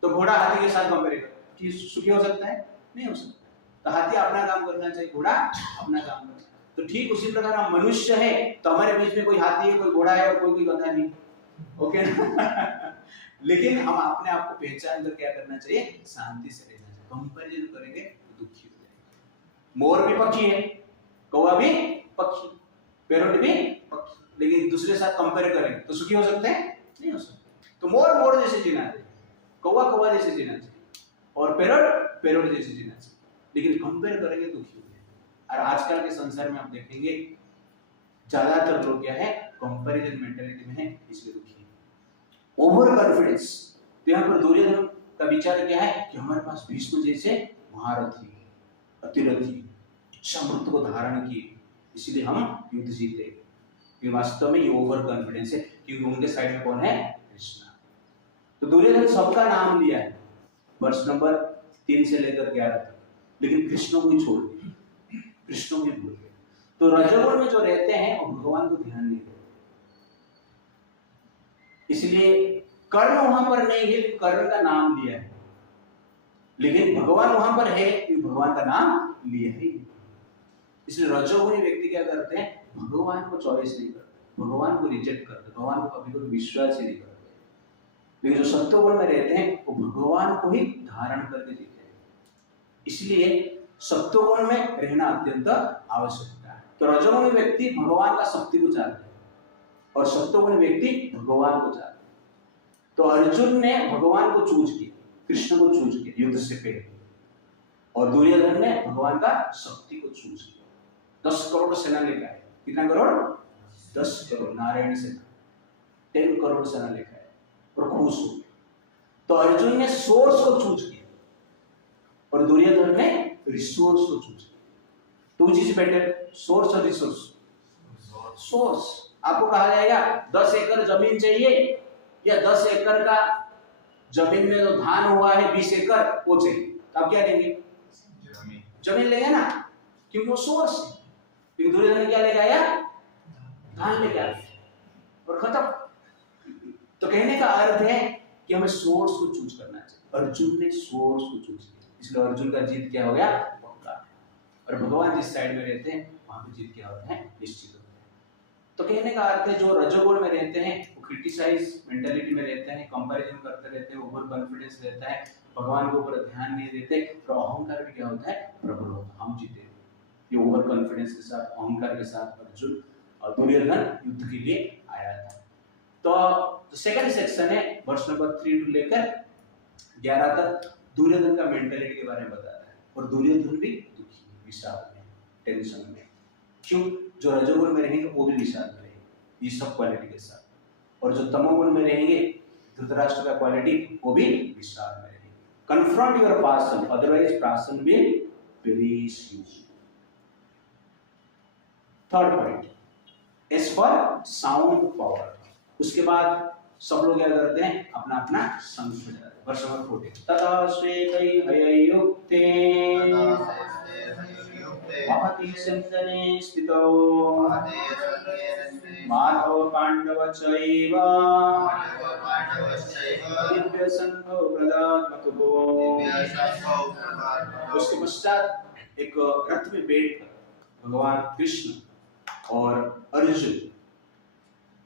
तो घोड़ा हाथी के साथ कंपेयर करे, सुखी हो सकता है, नहीं हो सकता। तो हाथी अपना काम करना चाहिए, घोड़ा अपना काम करना चाहिए। तो ठीक उसी प्रकार हम मनुष्य है तो हमारे बीच में कोई हाथी है, कोई घोड़ा है और कोई गधा नहीं, ओके ना? लेकिन हम अपने आप को पहचान कर क्या करना चाहिए, शांति से रहना चाहिए। कंपैरिजन करेंगे तो दुखी हो जाएंगे। मोर भी पक्षी है, कौवा भी पक्षी, पैरोट भी पक्षी, लेकिन दूसरे के साथ कंपेयर करेंगे तो सुखी हो सकते हैं, नहीं हो सकते। तो मोर मोर जैसे जीना चाहिए, कौवा कौवा जैसे जीना चाहिए, और पैरोट पैरोट जैसे जीना चाहिए। लेकिन कंपेयर करेंगे दुखी हो जाएंगे। और आजकल के संसार में आप देखेंगे ज्यादातर लोग क्या है, कंपैरिजन मेंटालिटी में है, इसलिए दुखी है। ओवर कॉन्फिडेंस, तो यहाँ पर दुर्योधन का विचार क्या है कि हमारे पास भीष्म जैसे महारथी, अतिरथी, इच्छा मृत्यु को धारण किए, इसलिए हम युद्ध जीते। ये वास्तव में ये ओवर कॉन्फिडेंस है, क्योंकि उनके साइड में कौन है, कृष्ण। तो दुर्योधन सबका नाम लिया है वर्ष नंबर 3 से लेकर 11 तक, लेकिन कृष्ण को ही छोड़ दिया, कृष्ण को ही भूल गए। तो रजोगुण में जो रहते हैं वो भगवान को ध्यान नहीं देते, इसलिए कर्ण वहां पर नहीं है, कर्ण का नाम लिया है, लेकिन भगवान वहां पर है, भगवान का नाम लिया है। इसलिए रजोगुणी व्यक्ति क्या करते हैं, भगवान को चॉइस नहीं करते, भगवान को रिजेक्ट करते, भगवान को कभी कभी विश्वास ही नहीं करते। लेकिन जो सत्वगुण में रहते हैं वो भगवान को ही धारण करके जीते हैं। इसलिए सत्वगुण में रहना अत्यंत आवश्यकता है। तो रजोगुणी व्यक्ति भगवान का शक्ति को चाहते हैं और सत्वगुणी व्यक्ति भगवान को चाहते हैं। तो अर्जुन ने भगवान को चूज किया, कृष्ण को चूज किया युद्ध से पहले, और दुर्योधन ने भगवान का शक्ति को चूज किया। 10 करोड़ सेना लेकर आए, कितना करोड़, 10 करोड़, नारायण सेना 10 करोड़ सेना लेकर आए और खुश हो गए। तो अर्जुन ने सोर्स को चूज किया और दुर्योधन ने रिसोर्स को चूज किया। टू चीज बेटर, सोर्स और रिसोर्स। सोर्स आपको कहा जाएगा 10 एकड़ जमीन चाहिए या 10 एकड़ का जमीन में जो धान हुआ है 20 एकड़ वो चाहिए, तो आप क्या देंगे, जमीन लेंगे ना, क्योंकि वो सोर्स है। लेकिन दुर्योधन ने क्या लेके आया, धान लेके आया और खत्म। तो कहने का अर्थ है कि हमें सोर्स को चूज करना चाहिए। अर्जुन ने सोर्स को चूज किया, इसलिए अर्जुन का जीत क्या हो गया, पक्का। और भगवान जिस साइड में रहते हैं वहां पे जीत क्या होता है, निश्चित होता है। तो कहने का अर्थ है जो रजोगुण में रहते हैं वो क्रिटिसाइज मेंटालिटी में रहते हैं, कंपैरिजन करते रहते हैं, ओवर कॉन्फिडेंस रहता है, भगवान के ऊपर ध्यान नहीं देते, और अहंकार भी क्या होता है, प्रबल होता है। हम जीते, ये ओवर कॉन्फिडेंस के साथ, अहंकार के साथ अर्जुन और दुर्योधन युद्ध के लिए आया था। तो सेकंड सेक्शन है वर्ष नंबर 3 टू लेकर 11 तक दुर्योधन का मेंटालिटी के बारे में बताता है। और दुर्योधन भी दुखी, विषाद में, टेंशन में। क्यों, जो रजोगुण में रहेंगे वो भी विषाद में रहेंगे, ये सब क्वालिटी के साथ। और जो तमोगुण में रहेंगे, धृतराष्ट्र का क्वालिटी, वो भी विषाद में रहेंगे। Confront your passion, otherwise passion will perish you. Third point, as for sound power. उसके बाद सब लोग क्या करते हैं, अपना अपना शंख बजाते हैं। वर्ष नंबर 14, तथा श्वेतै हययुक्ते महति सिंधने स्थितो माधव पांडव चैव दिव्य शंखो प्रदत्मतुः। उसके पश्चात एक रथ में बैठकर भगवान कृष्ण और अर्जुन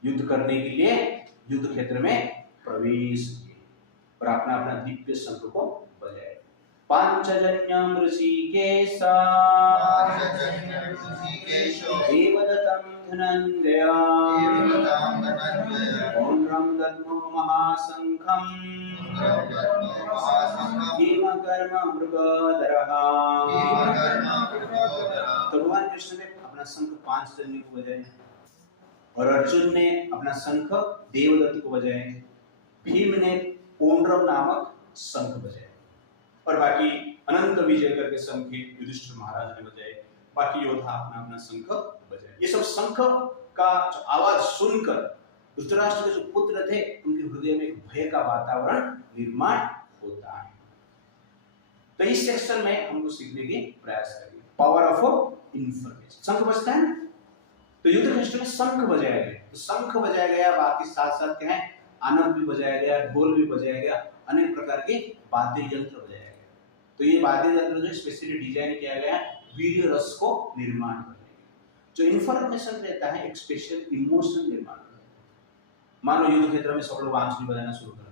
युद्ध करने के लिए युद्ध क्षेत्र में प्रवेश किए और अपना अपना दिव्य शंख को बजाए। पांचजन्यम ऋषिकेशा देवदत्तं धनंजय पौंड्रं दद्मो महाशंखं भीमकर्म मृगधरः। भगवान कृष्ण ने अपना शंख पांचजन्य को बजाया और अर्जुन ने अपना शंख देवदत्त को बजाए, भीम ने पौंड्रम नामक शंख बजाए और बाकी अनंत विजय करके शंख युधिष्ठिर महाराज ने बजाए। बाकी योद्धा अपना अपना शंख बजाए। ये सब शंख का जो आवाज सुनकर धृतराष्ट्र के जो पुत्र थे उनके हृदय में एक भय का वातावरण निर्माण होता है। तो इस सेक्शन में हमको सीखने की प्रयास करेंगे पावर ऑफ इंफॉर्मेशन। शंख बजता है, तो युद्ध क्षेत्र में शंख बजाया गया, तो शंख बजाया गया, बाकी साथ साथ क्या है, आनंद भी बजाया गया, ढोल भी बजाया गया, अनेक प्रकार के वाद्य यंत्र बजाया गया। तो ये वाद्य यंत्र जो स्पेशली डिजाइन किया गया है वीर्य रस को निर्माण करने के लिए। जो इंफॉर्मेशन रहता है एक स्पेशल इमोशन निर्माण करता है। मान लो युद्ध क्षेत्र में सब लोग बांसुरी बजाना शुरू कर दें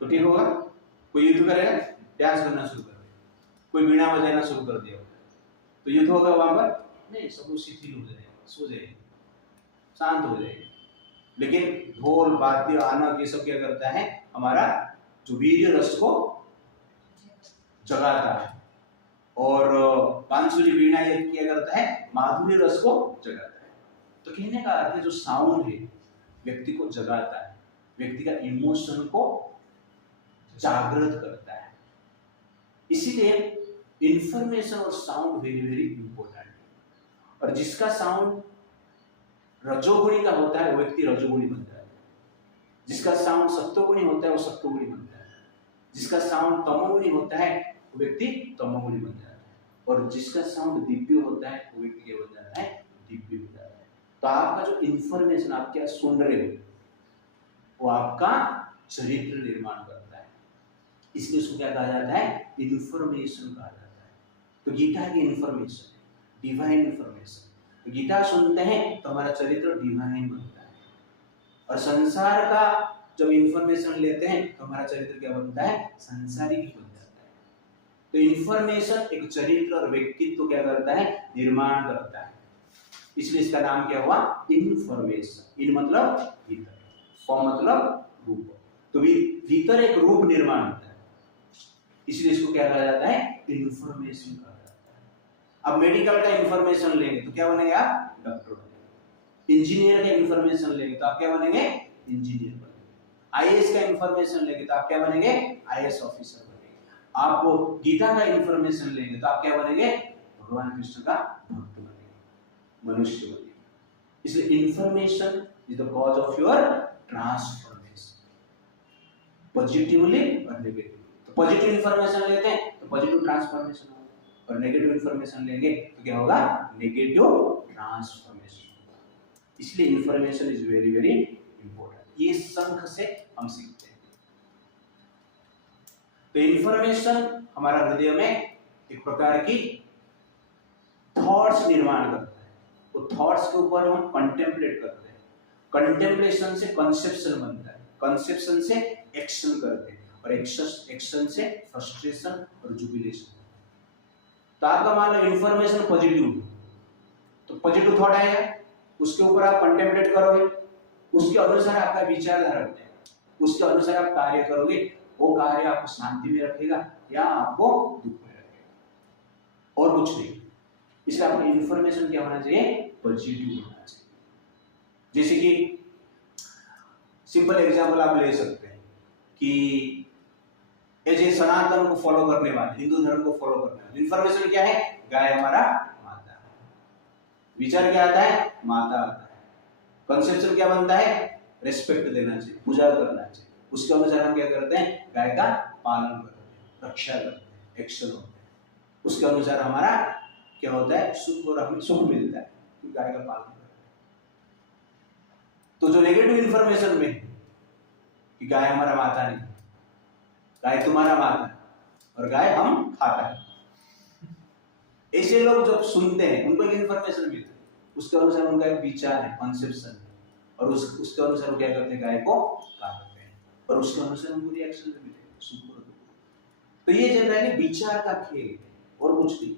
तो ठीक होगा, कोई युद्ध करेगा डांस करना शुरू कर देगा, कोई बीणा बजाना शुरू कर दिया तो युद्ध होगा वहां पर नहीं, सब लोग शिथिल हो जाएंगे, सो जाएंगे, शांत हो जाएंगे। लेकिन ढोल वाद्य आनक ये सब क्या करता है, हमारा जो वीर्य रस को जगाता है, और बांसुरी वीणा ये क्या करता है, माधुर्य रस को जगाता है। तो कहने का अर्थ है जो साउंड है व्यक्ति को जगाता है, व्यक्ति का इमोशन को जागृत करता है। इसीलिए इंफॉर्मेशन और साउंड वेरी वेरी इंपॉर्टेंट है। और जिसका साउंड रजोगुणी का होता है वो व्यक्ति रजोगुणी बनता है, जिसका साउंड सत्वगुणी होता है वो सत्वगुणी बनता है, जिसका साउंड तमोगुणी होता है वो व्यक्ति तमोगुणी बन जाता है, और जिसका साउंड दिव्य होता है वो व्यक्ति क्या बन जाता है, दिव्य हो जाता है। तो आपका जो इंफॉर्मेशन आप क्या सुन रहे हो वो आपका चरित्र निर्माण करता है, इसलिए उसको क्या कहा जाता है, इंफॉर्मेशन कहा जाता है। तो गीता की इंफॉर्मेशन डिवाइन इंफॉर्मेशन, तो गीता सुनते हैं तो हमारा चरित्र डिवाइन बनता है, और संसार का जब इंफॉर्मेशन लेते हैं तो हमारा चरित्र क्या बनता है, संसारिक बन जाता है। तो इंफॉर्मेशन एक चरित्र और व्यक्तित्व क्या करता है, निर्माण करता है, इसलिए इसका नाम क्या हुआ, इंफॉर्मेशन। इन मतलब भीतर, फॉर्म मतलब रूप, तो भीतर एक रूप निर्माण होता है, इसलिए इसको क्या कहा जाता है, इंफॉर्मेशन कहा जाता है। अब मेडिकल का इंफॉर्मेशन लेंगे तो क्या बनेंगे आप, डॉक्टर बनेंगे। इंजीनियर का इंफॉर्मेशन लेंगे तो आप क्या बनेंगे, इंजीनियर बनेंगे। आईएएस का इंफॉर्मेशन लेंगे तो आप क्या बनेंगे, आईएएस ऑफिसर बनेंगे। आप गीता का इंफॉर्मेशन लेंगे तो आप क्या बनेंगे, भगवान कृष्ण का भक्त बनेंगे, मनुष्य बनेंगे। इसलिए information is the cause of your transformation, positively और नेगेटिवली। तो पॉजिटिव इंफॉर्मेशन लेते हैं तो पॉजिटिव ट्रांसफॉर्मेशन होगा, और नेगेटिव इंफॉर्मेशन लेंगे तो क्या होगा, नेगेटिव ट्रांसफॉर्मेशन होगा। इसलिए information is very very important. ये शंख से हम सीखते हैं। तो इंफॉर्मेशन हमारा हृदय में एक प्रकार की थॉट्स निर्माण करता है, वो थॉट्स के ऊपर हम कंटेम्पलेट करते हैं, कंटेम्पलेशन से कंसेप्शन बनता है, कंसेप्शन से एक्शन करते हैं, और एक्शन से फ्रस्ट्रेशन और जुबिलेशन। तो आपका मान लो इंफॉर्मेशन पॉजिटिव, तो पॉजिटिव थॉट आएगा, उसके ऊपर आप कंटेम्पलेट करोगे, उसके अनुसार आपका विचारधारा हो जाएगा, उसके अनुसार आप कार्य करोगे, वो कार्य आपको शांति में रखेगा या आपको दुख में रखेगा, और कुछ नहीं। इसलिए आपको इंफॉर्मेशन क्या होना चाहिए, पॉजिटिव होना चाहिए। जैसे कि सिंपल एग्जांपल आप ले सकते हैं कि ये सनातन को फॉलो करने वाले, हिंदू धर्म को फॉलो करने वाले, इंफॉर्मेशन क्या है, गाय हमारा माता है, विचार क्या आता है, माता आता है, कंसेप्शन क्या बनता है, रेस्पेक्ट देना चाहिए, पूजा करना चाहिए, उसके अनुसार हम क्या करते हैं, गाय का पालन करते हैं, रक्षा करते हैं, एक्शन होते हैं, उसके अनुसार हमारा क्या होता है, सुख और हमें सुख मिलता है कि गाय का पालन करते हैं। तो जो नेगेटिव इंफॉर्मेशन में कि गाय हमारा माता नहीं, गाय तुम्हारा माता है और गाय हम खाता है, ऐसे लोग जब सुनते हैं उनको एक इंफॉर्मेशन मिलती है, उसके अनुसार उनका एक विचार है, कॉन्सेप्शन है, और उसके अनुसार वो क्या करते हैं, गाय को काटते हैं, और उसके अनुसार उनको रिएक्शन मिलेगा, सुख और दुख। तो ये जनरली विचार का खेल है और कुछ नहीं।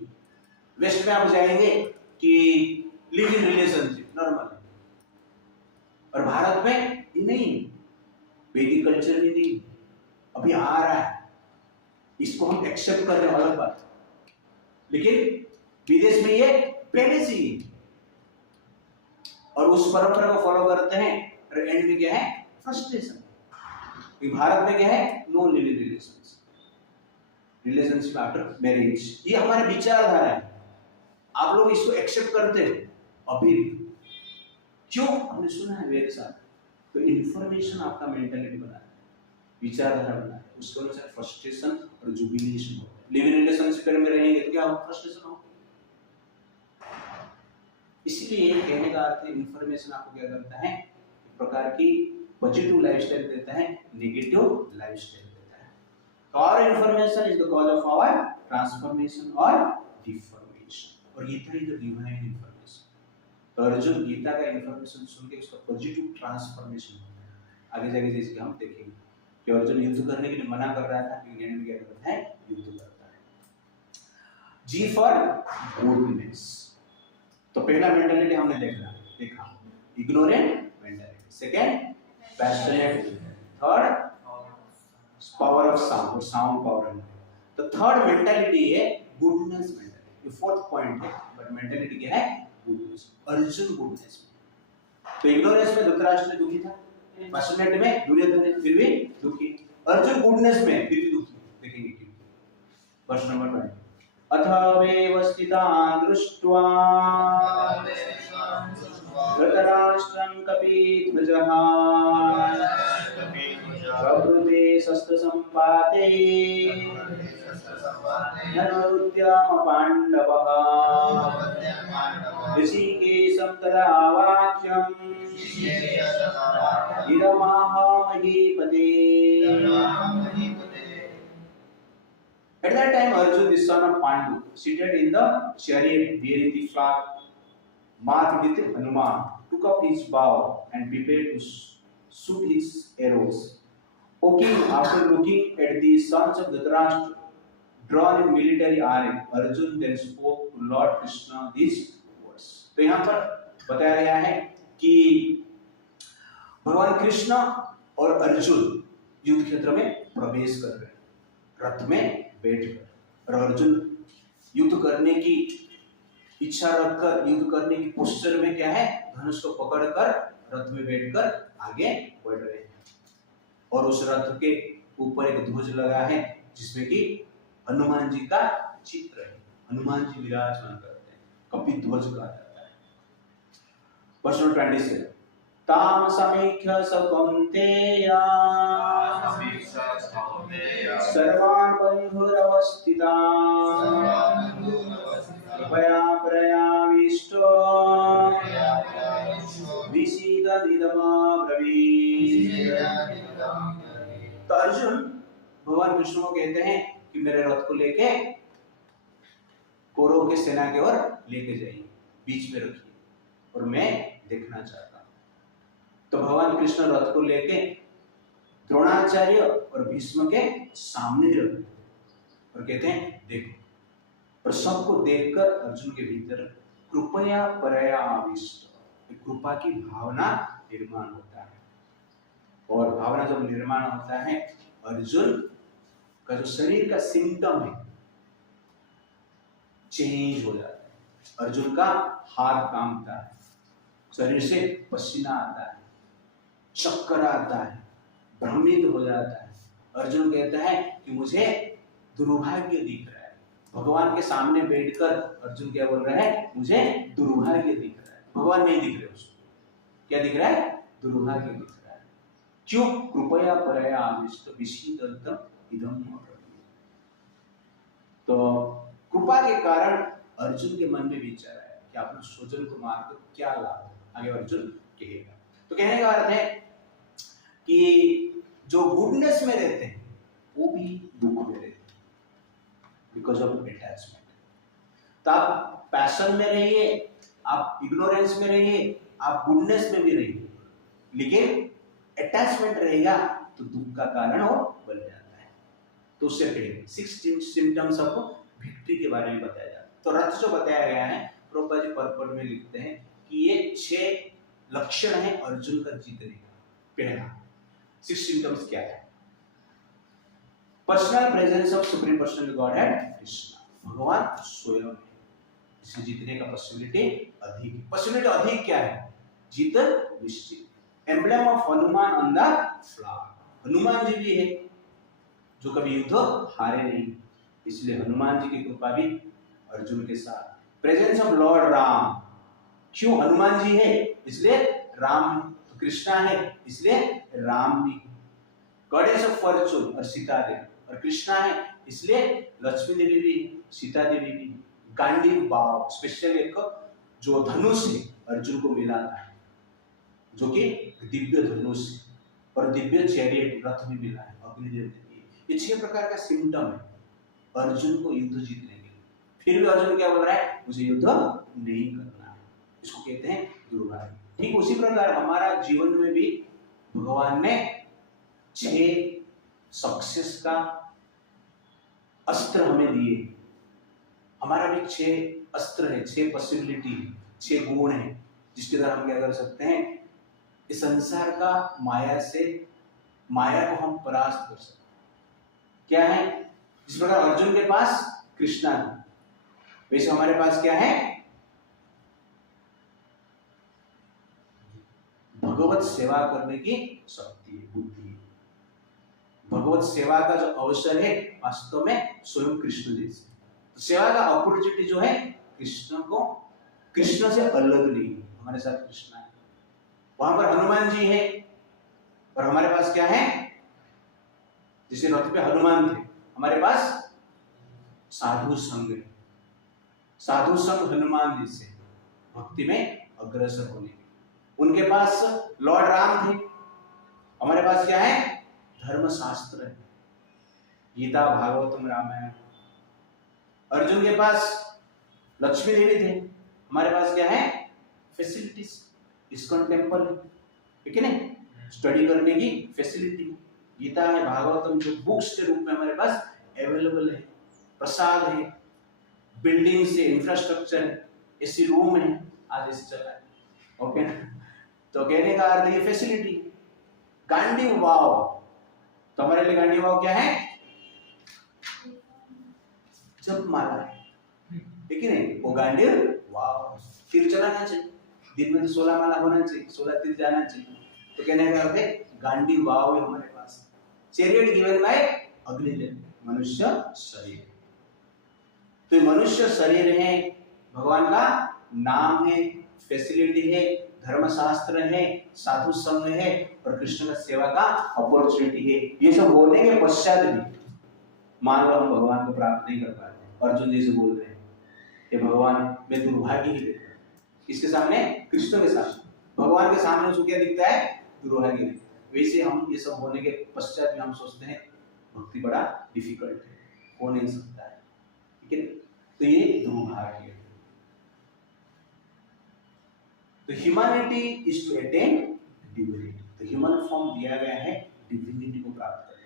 वेस्ट में आप जाएंगे कि लिव इन रिलेशनशिप नॉर्मल, और भारत में ये नहीं, वैदिक कल्चर में नहीं, अभी आ रहा है, इसको हम एक्सेप्ट कर रहे हैं, अलग बात। लेकिन विदेश में ये पहले से ही, और उस परंपरा को फॉलो करते हैं, और एंड में क्या है, फ्रस्ट्रेशन। भारत में क्या है, no living relationship after marriage, ये हमारा विचारधारा है। आप लोग इसको एक्सेप्ट करते हो अभी क्यों, हमने सुना है मेरे साथ। तो इंफॉर्मेशन आपका मेंटालिटी बना है, विचारधारा बना है, उसके अनुसार फ्रस्ट्रेशन और जुबिलेशन होता है। लिविंग रिलेशनशिप में रहेंगे तो क्या होगा, फ्रस्ट्रेशन होगा। इसलिए कहने का अर्थ है इंफॉर्मेशन आपको क्या करता है, एक प्रकार की पॉजिटिव लाइफस्टाइल देता है, नेगेटिव लाइफस्टाइल देता है। Our information is the cause of our transformation or deformation. और ये था जो डिवाइन इंफॉर्मेशन। तो अर्जुन गीता का इंफॉर्मेशन सुन के उसका पॉजिटिव ट्रांसफॉर्मेशन होता है। आगे जाके जैसे हम देखेंगे कि अर्जुन युद्ध करने के लिए मना कर रहा था, लेकिन में क्या करता है, युद्ध करता है। जी फॉर गुडनेस। तो पहला मेंटालिटी हमने देखा ignorant mentality, second passionate, third power of sound, sound power. तो थर्ड मेंटालिटी है गुडनेस मेंटालिटी। ये फोर्थ पॉइंट है, बट मेंटालिटी क्या है, गुडनेस। अर्जुन गुडनेस में, तो इग्नोरेंस में धृतराष्ट्र दुखी था, पैशनेट में दुर्योधन फिर भी दुखी, अर्जुन गुडनेस में फिर भी दुखी। देखेंगे क्यों। वर्ष नंबर 1, अथवेव स्थितान् दृष्ट्वा धृतराष्ट्रं कपिध्वजः प्रवृते शस्त्रसम्पाते धनुरुद्यम पाण्डवः ऋषिकेशं तदा वाक्यम् इदमाह महीपते। At that time, Arjuna, the son of Pandu, seated in the chariot bearing the flag marked with Hanuman, took up his bow and prepared to shoot his arrows. O king, after looking at the sons of Dhritarashtra drawn in military array, Arjuna then spoke to Lord Krishna these words. तो यहाँ पर बताया गया है कि भगवान कृष्ण और अर्जुन युद्ध क्षेत्र में प्रवेश कर रहे हैं, रथ में बैठकर। और अर्जुन युद्ध करने की इच्छा रखकर, युद्ध करने की पोस्चर में क्या है, धनुष को पकड़कर रथ में बैठकर आगे बढ़ रहे हैं। और उस रथ के ऊपर एक ध्वज लगा है जिसमें कि हनुमान जी का चित्र है, हनुमान जी विराजमान करते हैं, कपिध्वज कहा जाता है। वर्ष 27, ताम समीक्ष्य स कौन्तेय सर्वान् बन्धुरवस्थितान् कृपया प्रयाविष्टो विषीददिदमब्रवीत्। तो अर्जुन भगवान विष्णु को कहते हैं कि मेरे रथ को लेके कौरवों की सेना की ओर लेके जाइए, बीच में रखिए और मैं देखना चाहता हूं। तो भगवान कृष्ण रथ को लेके द्रोणाचार्य और भीष्म के सामने रखते और कहते हैं देखो। और सबको देखकर अर्जुन के भीतर कृपया परया आविष्ट, कृपा की भावना निर्माण होता है। और भावना जब निर्माण होता है, अर्जुन का जो शरीर का सिम्टम है चेंज हो जाता है। अर्जुन का हाथ कांपता है, शरीर से पसीना आता है, चक्कर आता है, भ्रमित हो जाता है। अर्जुन कहता है कि मुझे दुर्भाग्य दिख रहा है। भगवान के सामने बैठकर अर्जुन क्या बोल रहा है, मुझे दुर्भाग्य दिख रहा है। भगवान नहीं दिख रहे उसको, क्या दिख रहा है, दुर्भाग्य दिख रहा है। क्यों? कृपया परया आविष्ट विषीदन्तम् इदम् अब्रवीत्। तो कृपा के कारण अर्जुन के मन में विचार आया कि अपने स्वजन को मारकर क्या लाभ है। आगे अर्जुन कहेगा। तो कहने का अर्थ है कि जो गुडनेस में रहते हैं वो भी दुख में रहते हैं, बिकॉज ऑफ अटैचमेंट। तो आप पैशन में रहिए, आप इग्नोरेंस में रहिए, आप गुडनेस में भी रहिए, लेकिन अटैचमेंट रहेगा तो दुख का कारण वो बन जाता है। तो उससे पहले 6 सिम्टम्स ऑफ विक्ट्री के बारे में बताया जाता है। तो रथ जो बताया गया है, प्रभुपाद जी पर्पल में लिखते हैं कि ये 6 लक्षण है अर्जुन का जीतने का। पहला 6 सिम्टम्स क्या है? Personal presence of supreme personal godhead Krishna, भगवान स्वयं है, इसे जीतने का पॉसिबिलिटी अधिक है। पॉसिबिलिटी अधिक क्या है? जीत निश्चित। Emblem of Hanuman on the flag, Hanuman ji भी है जो कभी युद्ध हारे नहीं, इसलिए हनुमान जी की कृपा भी अर्जुन के साथ। प्रेजेंस ऑफ लॉर्ड राम, क्यों? हनुमान जी है इसलिए राम, तो कृष्णा है इसलिए राम भी। गॉडेस ऑफ फॉर्चून और सीता देवी, और कृष्णा है इसलिए लक्ष्मी देवी भी, सीता देवी भी। गांडीव बाव, स्पेशल एक जो धनुष है अर्जुन को मिला था, जो कि दिव्य धनुष और दिव्य चैरियट रथ भी मिला है, अग्निदेव ने दिए। ये 6 प्रकार का सिम्टम है अर्जुन को युद्ध जीतने के लिए। फिर भी अर्जुन क्या बोल रहा है, मुझे युद्ध नहीं करना है। इसको कहते हैं दुर्भाग्य। ठीक उसी प्रकार हमारा जीवन में भी भगवान ने 6 सक्सेस का अस्त्र हमें दिए। हमारा भी 6 अस्त्र है, 6 पॉसिबिलिटी, 6 गुण है जिसके द्वारा हम क्या कर सकते हैं, इस संसार का माया को हम परास्त कर सकते हैं। क्या है? जिस प्रकार अर्जुन के पास कृष्णा था, वैसे हमारे पास क्या है, भगवत सेवा करने की शक्ति, बुद्धि। भगवत सेवा का जो अवसर है वास्तव में स्वयं कृष्ण जैसे, तो सेवा का अपॉर्चुनिटी जो है कृष्ण से अलग नहीं, हमारे साथ कृष्ण है। वहां पर हनुमान जी है और हमारे पास क्या है, जैसे रथ पे हनुमान थे, हमारे पास साधु संग है। साधु संग हनुमान जी से भक्ति में अग्रसर होने के। उनके पास लॉर्ड राम थे, हमारे पास क्या है, धर्म शास्त्र है, गीता, भागवतम, रामायण। अर्जुन के पास लक्ष्मी देवी थे, हमारे पास क्या है, फैसिलिटीज, इस्कॉन टेम्पल है, ठीक है ना, स्टडी करने की फैसिलिटी। गीता है, भागवतम जो बुक्स के रूप में हमारे पास अवेलेबल है, प्रसाद है, बिल्डिंग से इंफ्रास्ट्रक्चर है, एसी रूम है, आज ऐसे चला है, ओके ना। तो कहने का अर्थ ये फैसिलिटी। गांडी वाव, तो हमारे लिए गांडी वाव क्या है, जप माला है, ठीक है नहीं, वो गांडी वाव। तीर चलाना चाहिए, दिन में तो 16 माला होना चाहिए, 16 तीर जाना चाहिए। तो कहने का अर्थ है गांडी वाव है हमारे पास। चैरियट गिवन बाय अगले जन्म, मनुष्य शरीर। तो ये मनुष्य शरीर है, भगवान का नाम है, फैसिलिटी है, धर्मशास्त्र है, साधु संघ है और कृष्ण का सेवा का अपॉर्चुनिटी है। ये सब होने के पश्चात भी मानव हम भगवान को प्राप्त नहीं कर पाते। अर्जुन जी से बोल रहे हैं, ये भगवान मैं दुर्भाग्य ही देखता हूं। किसके सामने? कृष्ण के सामने। भगवान के सामने उसको क्या दिखता है? दुर्भाग्य। वैसे हम ये सब होने के पश्चात भी हम सोचते हैं भक्ति बड़ा डिफिकल्ट है, हो नहीं सकता है, ठीक है। तो ये दुर्भाग्य है। तो humanity is to attain divinity. तो ह्यूमन फॉर्म दिया गया है डिविनिटी को प्राप्त करने।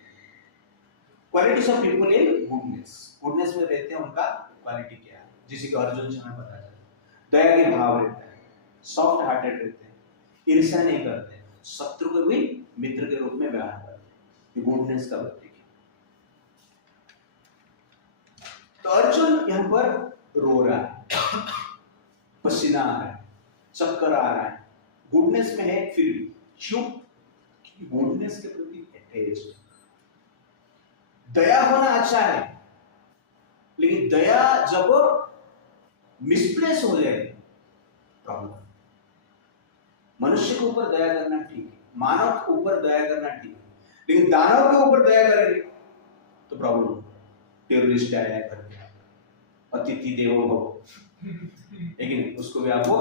Qualities of people in goodness, goodness में रहते हैं, उनका क्वालिटी क्या है, जैसे कि अर्जुन से हमें पता चला। दया के भाव रहता है, सॉफ्ट हार्टेड रहते हैं, ईर्ष्या नहीं करते, शत्रु को भी मित्र के रूप में व्यवहार करते हैं। ये गुडनेस का प्रतीक है। तो अर्जुन यहाँ पर रो रहा है, पसीना आ रहा है, चक्कर आ रहा है, गुडनेस में है, फिर भी क्यों? गुडनेस के प्रति अटैच्ड। दया होना अच्छा है, लेकिन दया जब मिसप्लेस हो जाए प्रॉब्लम। मनुष्य के ऊपर दया करना ठीक है, मानव के ऊपर दया करना ठीक है, लेकिन दानव के ऊपर दया करेंगे तो प्रॉब्लम होगा। टेररिस्ट आया है घर पे, अतिथि देवो भव, लेकिन उसको भी आपको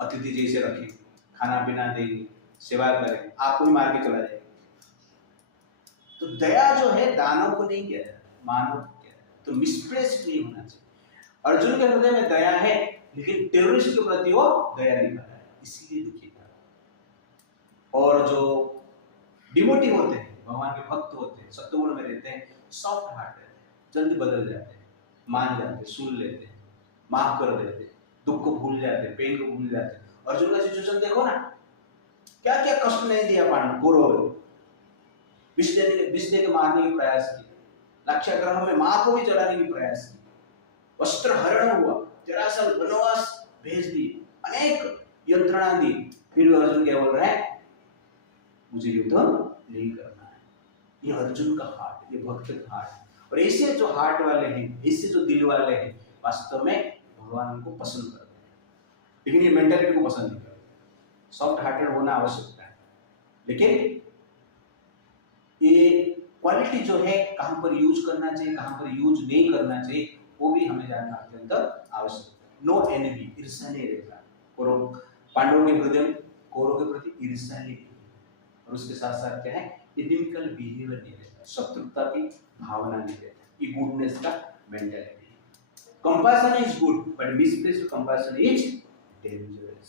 अतिथि जैसे रखें, खाना पीना देंगे, सेवा करें, आपको भी मार के चला जाएगा। तो दया जो है दानव को नहीं किया जाता, मानव को किया जाता, तो मिसप्लेस नहीं होना चाहिए। अर्जुन के हृदय में दया है, लेकिन टेररिस्ट के प्रति वो दया नहीं कर रहा है, इसीलिए दुखी था। और जो डिवोटी होते हैं, भगवान के भक्त होते हैं, सत्वगुण में रहते हैं, सॉफ्ट हार्ट रहते हैं, जल्दी बदल जाते हैं, मान जाते हैं, सुन लेते हैं, माफ कर देते हैं, दुख को भूल जाते हैं, पेन को भूल जाते हैं। अर्जुन का सिचुएशन देखो ना, क्या क्या कष्ट नहीं दिया पांडव कौरव, विष दे के मारने की प्रयास किया, लाक्षागृह में मां को भी जलाने की प्रयास की, वस्त्र हरण हुआ, 13 साल वनवास भेज दिए, अनेक यंत्रणा दी, फिर अर्जुन क्या बोल रहा है, मुझे युद्ध नहीं करना है। ये अर्जुन का हार्ट, ये भक्त का हार्ट। और ऐसे जो हार्ट वाले हैं, ऐसे जो दिल वाले हैं, वास्तव में भगवान उनको पसंद करते हैं, लेकिन ये मेंटालिटी को पसंद नहीं करते। सॉफ्ट हार्टेड होना आवश्यकता है, लेकिन ये क्वालिटी जो है कहां पर यूज करना चाहिए, कहां पर यूज नहीं करना चाहिए, वो भी हमें जानना अत्यंत आवश्यक है। नो एनिमी, ईर्ष्या नहीं रहता। पांडवों के हृदय में कौरवों के प्रति ईर्ष्या नहीं, और उसके साथ साथ क्या है, इनिमिकल बिहेवियर नहीं रहता, शत्रुता की भावना नहीं रहती, ये गुडनेस का मेंटालिटी है। Compassion is good but misplaced compassion is dangerous.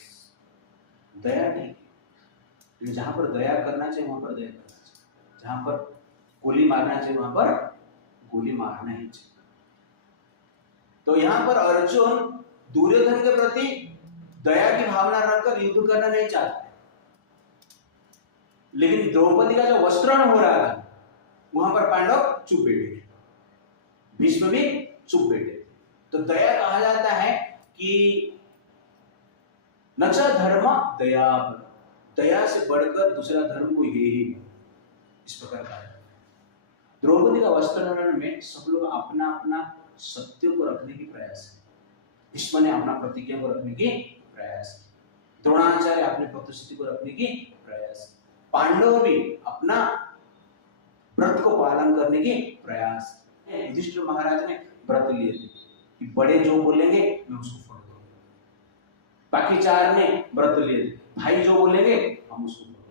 दया ठीक है, लेकिन जहां पर दया करना चाहिए वहां पर दया करना चाहिए, जहां पर गोली मारना चाहिए वहां पर गोली मारना ही चाहिए। तो यहाँ पर अर्जुन दुर्योधन के प्रति दया की भावना रखकर युद्ध करना नहीं चाहते, लेकिन द्रौपदी का जो वस्त्रण हो रहा था वहां पर पांडव चुप बैठे थे, भीष्म भी चुप बैठे थे। तो दया कहा जाता है कि न च धर्म दया, दया से बढ़कर दूसरा धर्म को यही, इस प्रकार कहा जाता है। द्रौपदी का वस्त्रण में सब लोग अपना अपना सत्य को रखने की प्रयास है। भीष्म ने अपना प्रतिज्ञा को रखने की प्रयास, द्रोणाचार्य अपने प्रतिश्रुति को रखने की प्रयास, पांडव भी अपना व्रत को पालन करने की प्रयास। युधिष्ठिर महाराज ने व्रत लिए थे कि बड़े जो बोलेंगे मैं उसको फॉलो करूंगा, बाकी 4 ने व्रत लिए थे भाई जो बोलेंगे हम उसको फॉलो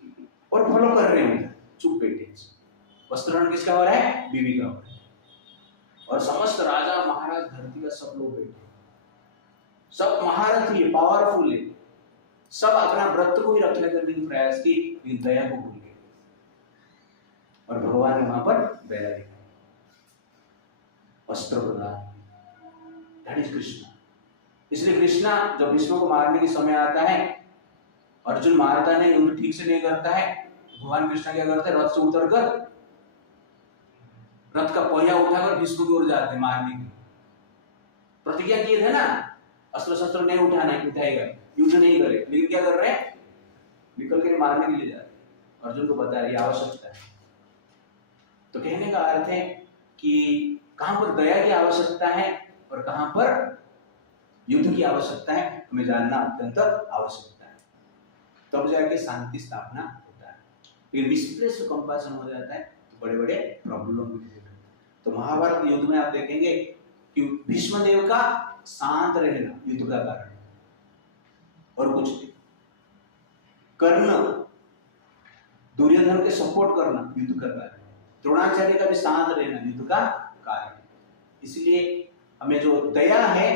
करेंगे, और फॉलो कर रहे हैं, चुप बैठे। वस्त्रण किसका हो रहा है? बीवी का हो रहा है। और समस्त राजा महाराज धरती का सब लोग बैठे, सब महारथी है, पावरफुल है, सब अपना व्रत को ही रक्षा करने की प्रयास की, लेकिन दया को भूल गए। और भगवान ने वहां पर दया दिखाई, वस्त्र प्रदान, दैट इज कृष्ण। इसलिए कृष्णा जब भीष्म को मारने के समय आता है, अर्जुन मारता नहीं, युद्ध ठीक से नहीं करता है, भगवान कृष्ण क्या करते हैं? रथ से उतरकर रथ का पहिया उठाकर भीष्म की ओर जाते मारने के लिए। प्रतिज्ञा किए थे ना, अस्त्र शस्त्र नहीं उठाना, उठाएगा, युद्ध नहीं करे, लेकिन क्या कर रहे हैं? निकल के मारने के लिए जा रहे हैं। अर्जुन को बता रही आवश्यकता है। तो कहने का अर्थ है कि कहां पर दया की आवश्यकता है और कहां पर युद्ध की आवश्यकता है, हमें जानना अत्यंत आवश्यकता है, तब जाके शांति स्थापना होता है। फिर मिसप्लेस कंपैशन हो जाता है तो बड़े बड़े प्रॉब्लम भी होते हैं। तो महाभारत युद्ध में आप देखेंगे कि भीष्मदेव का शांत रहना युद्ध का कारण है, और कुछ नहीं। कर्ण दुर्योधन के सपोर्ट करना युद्ध का कारण है, द्रोणाचार्य का भी शांत रहना युद्ध का कारण है। इसलिए हमें जो दया है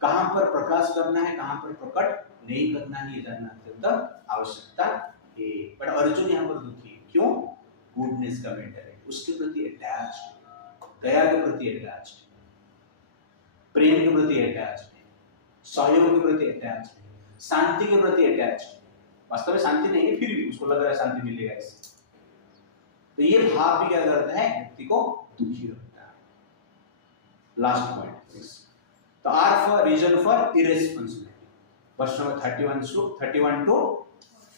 कहां पर प्रकाश करना है, कहां पर प्रकट नहीं करना है, ये जानना अत्यंत आवश्यकता है। बट अर्जुन यहाँ पर दुखी है, क्यों? गुडनेस का मैटर है, उसके प्रति अटैच्ड, दया के प्रति अटैच्ड, प्रेम के प्रति अटैच्ड, सहयोग के प्रति अटैच्ड, शांति के प्रति अटैच्ड। वास्तव में शांति नहीं है, फिर भी उसको लग रहा है शांति मिलेगा इससे। तो ये भाव भी क्या करता है? व्यक्ति को दुखी रखता है। लास्ट पॉइंट, तो R for reason for irresponsibility, verse number 31 to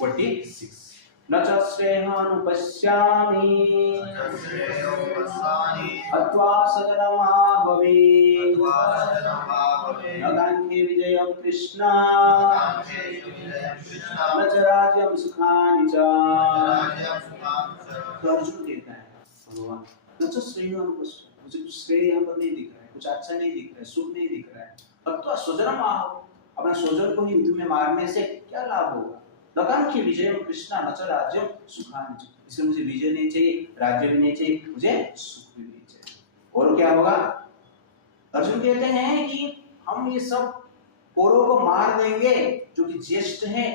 46। न च श्रेयानुपश्यामि अत्वा सजनमाभवे, न काङ्क्षे विजयं कृष्ण न च राज्यं सुखानि च। तो अर्जुन कहता है भगवान न च श्रेयानुपश्यामि, मुझे कुछ श्रेय यहाँ पर नहीं दिख रहा है, कुछ अच्छा नहीं दिख रहा है, सुख नहीं दिख रहा है। अत्वा स्वजनमाभवे, अपना स्वजन को ही युद्ध में मारने से क्या लाभ होगा? लकांक्षी विजय कृष्णा न च राज्यम सुखानि च, इसलिए मुझे विजय नहीं चाहिए, राज्य भी नहीं चाहिए, मुझे सुख भी नहीं चाहिए। और क्या होगा? अर्जुन कहते हैं कि हम ये सब कौरवों को मार देंगे जो कि ज्येष्ठ है,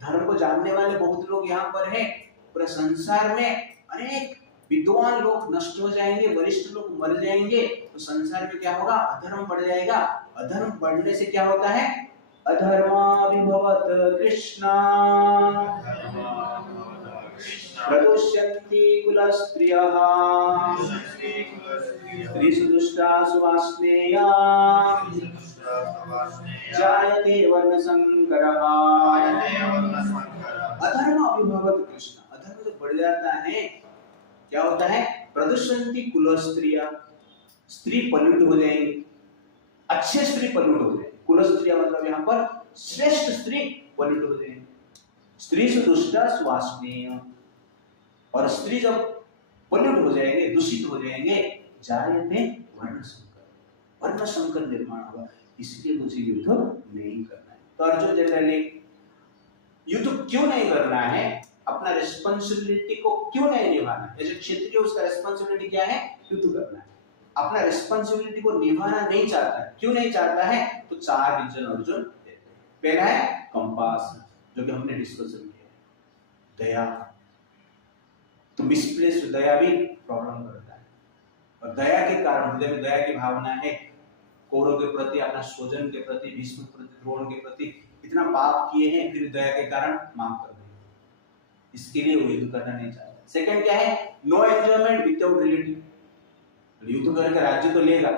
धर्म को जानने वाले बहुत लोग यहाँ पर हैं, पूरे संसार में अनेक विद्वान लोग नष्ट हो जाएंगे, वरिष्ठ लोग मर जाएंगे, तो संसार में क्या होगा? अधर्म बढ़ जाएगा। अधर्म बढ़ने से क्या होता है? अधर्माभिभवत् कृष्णा प्रदुष्यन्ति कुलस्त्रियः स्त्रीषु दुष्टासु वार्ष्णेया जायते वर्णसंकरः। अधर्म अभिभवत् कृष्ण, अधर्म जब बढ़ जाता है क्या होता है? प्रदुष्यन्ति कुलस्त्रियः, स्त्री पल्यूट हो जाएंगी, अच्छे स्त्री पल्यूट हो जाएंगे। कुलस्त्रिया मतलब यहाँ पर श्रेष्ठ स्त्री पल्यूट हो जाएंगे। स्त्री से दुष्टा स्वास्नेय, और स्त्री जब पल्यूट हो जाएंगे, दूषित हो जाएंगे, जायते वर्ण संकर, वर्ण संकर निर्माण होगा। इसलिए मुझे युद्ध नहीं करना है। तो अर्जुन जनरली युद्ध क्यों नहीं करना है? अपना रिस्पॉन्सिबिलिटी को क्यों नहीं निभाना? एज ए क्षत्रिय उसका रिस्पॉन्सिबिलिटी क्या है? युद्ध करना है। अपना रिस्पॉन्सिबिलिटी को निभाना नहीं चाहता है। क्यों नहीं चाहता है? तो 4 रीजन अर्जुन देते हैं। पहला है कंपास, जो कि हमने डिस्कशन किया, दया। तो मिसप्लेस्ड दया भी प्रॉब्लम करता है, और दया के कारण, हृदय में दया की भावना है, कौरव के प्रति, अपना स्वजन के प्रति, भीष्म के प्रति, द्रोण के प्रति इतना पाप किए हैं, फिर दया के कारण माफ कर दें, इसके लिए वो युद्ध करना नहीं चाहता। सेकंड क्या है? No enjoyment without relative. युद्ध करके राज्य तो लेगा,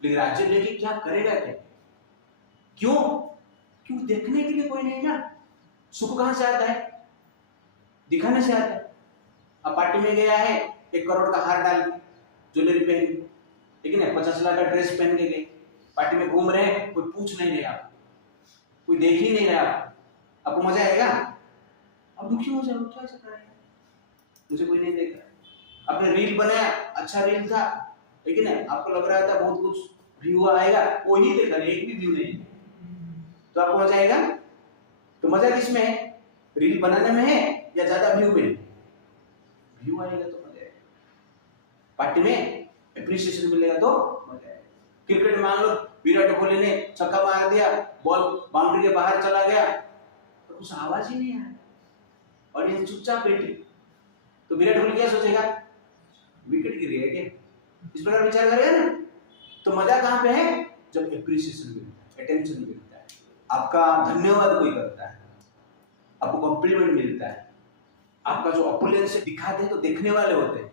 लेकिन राज्य लेके क्या करेगा? क्या? क्यों? क्यों? देखने के लिए कोई नहीं ना। सुख कहां से आता है? दिखाने से आता है। अब पार्टी में गया है, 1 करोड़ का हार डाल के, ज्वेलरी पहन के, लेकिन 50 लाख का ड्रेस पहन के गए, पार्टी में घूम रहे हैं, कोई पूछ नहीं रहा, कोई देख ही नहीं रहा, आपको मजा आएगा? अब दुखी हो जाओ, क्या ऐसा करेगा? मुझे कोई नहीं देख रहा। आपने रील बनाया, अच्छा रील था, लेकिन आपको लग रहा था बहुत कुछ व्यू आएगा, वही देखा, एक भी व्यू नहीं, तो आपको मजा आएगा? तो मजा किसमें है? रील बनाने में है या ज्यादा व्यू में? व्यू आएगा तो मजा आएगा। पार्टी में एप्रिसिएशन मिलेगा तो मजा आएगा। क्रिकेट में मान लो विराट कोहली ने छक्का मार दिया, बॉल बाउंड्री के बाहर चला गया, तो कुछ आवाज ही नहीं आया और ये चुपचाप बैठी, तो विराट कोहली क्या सोचेगा? विकेट गिर गया क्या? इस प्रकार विचार करेगा ना। तो मजा कहां पे है? जब एप्रिसिएशन मिलता है, अटेंशन मिलता है, आपका धन्यवाद कोई करता है, आपको कॉम्प्लीमेंट मिलता है, आपका जो ऑपुलेंस दिखाते हैं तो देखने वाले होते हैं,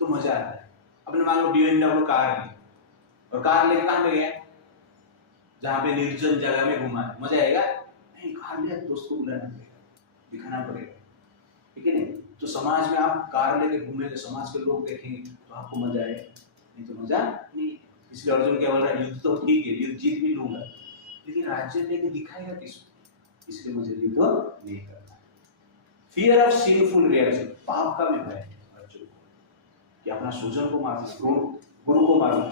तो मजा आता है। अपने मान लो BMW कार ली, और कार लेके कहां पे गया? जहां पे निर्जन जगह में घुमा, मजा आएगा? नहीं, कार लिया, दोस्त को बुलाना पड़ेगा, दिखाना पड़ेगा, ठीक है नहीं? तो समाज में आप कार लेके घूमेंगे, समाज के लोग देखेंगे तो आपको मजा आएगा, नहीं तो मजा नहीं। इसलिए अर्जुन क्या बोल रहा है? युद्ध तो ठीक है, युद्ध जीत भी लूंगा, लेकिन राज्य लेके दिखाएगा किसको? इसलिए मुझे युद्ध नहीं करना। फियर ऑफ सिनफुल रिएक्शन, पाप का भी भय अर्जुन को, कि अपना स्वजन को मारूं, गुरु को मारूं,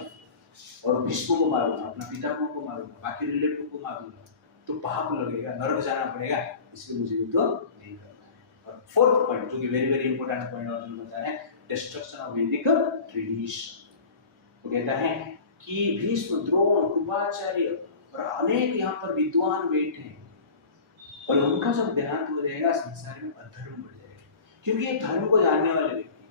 और भीष्म को मारूंगा, अपना पितामह को मारूंगा, बाकी रिलेटिव को मारूंगा, तो पाप लगेगा, नरक जाना पड़ेगा, इसलिए मुझे युद्ध नहीं करना है। और फोर्थ पॉइंट, जो कि very very important point Arjun बताया है, डिस्ट्रक्शन ऑफ वैदिक ट्रेडिशन। वो कहता है कि भीष्म, द्रोण, कृपाचार्य और अनेक यहाँ पर विद्वान बैठे हैं, और उनका जब देहांत हो जाएगा, संसार में अधर्म बढ़ जाएगा, क्योंकि ये धर्म को जानने वाले व्यक्ति,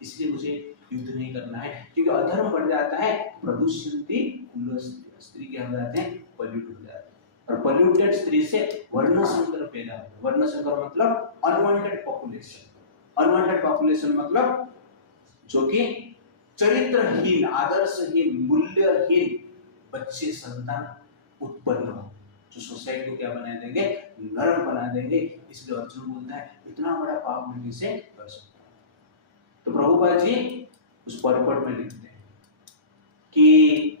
इसलिए मुझे युद्ध नहीं करना है, क्योंकि अधर्म बढ़ जाता है, प्रदूषित स्त्री के हो जाते हैं, पॉल्यूट हो जाते हैं, और पॉल्यूटेड स्त्री से वर्ण संकर पैदा होता है। वर्ण संकर मतलब अनवांटेड पॉपुलेशन। अनवांटेड पॉपुलेशन मतलब जो कि चरित्रहीन, आदर्शहीन, मूल्यहीन बच्चे, संतान उत्पन्न हो, जो सोसाइटी को क्या बना देंगे? नरक बना देंगे। इसलिए अर्जुन बोलता है इतना बड़ा पाप मैं कैसे कर सकता हूं? तो प्रभुपाद जी उस परपट में लिखते हैं कि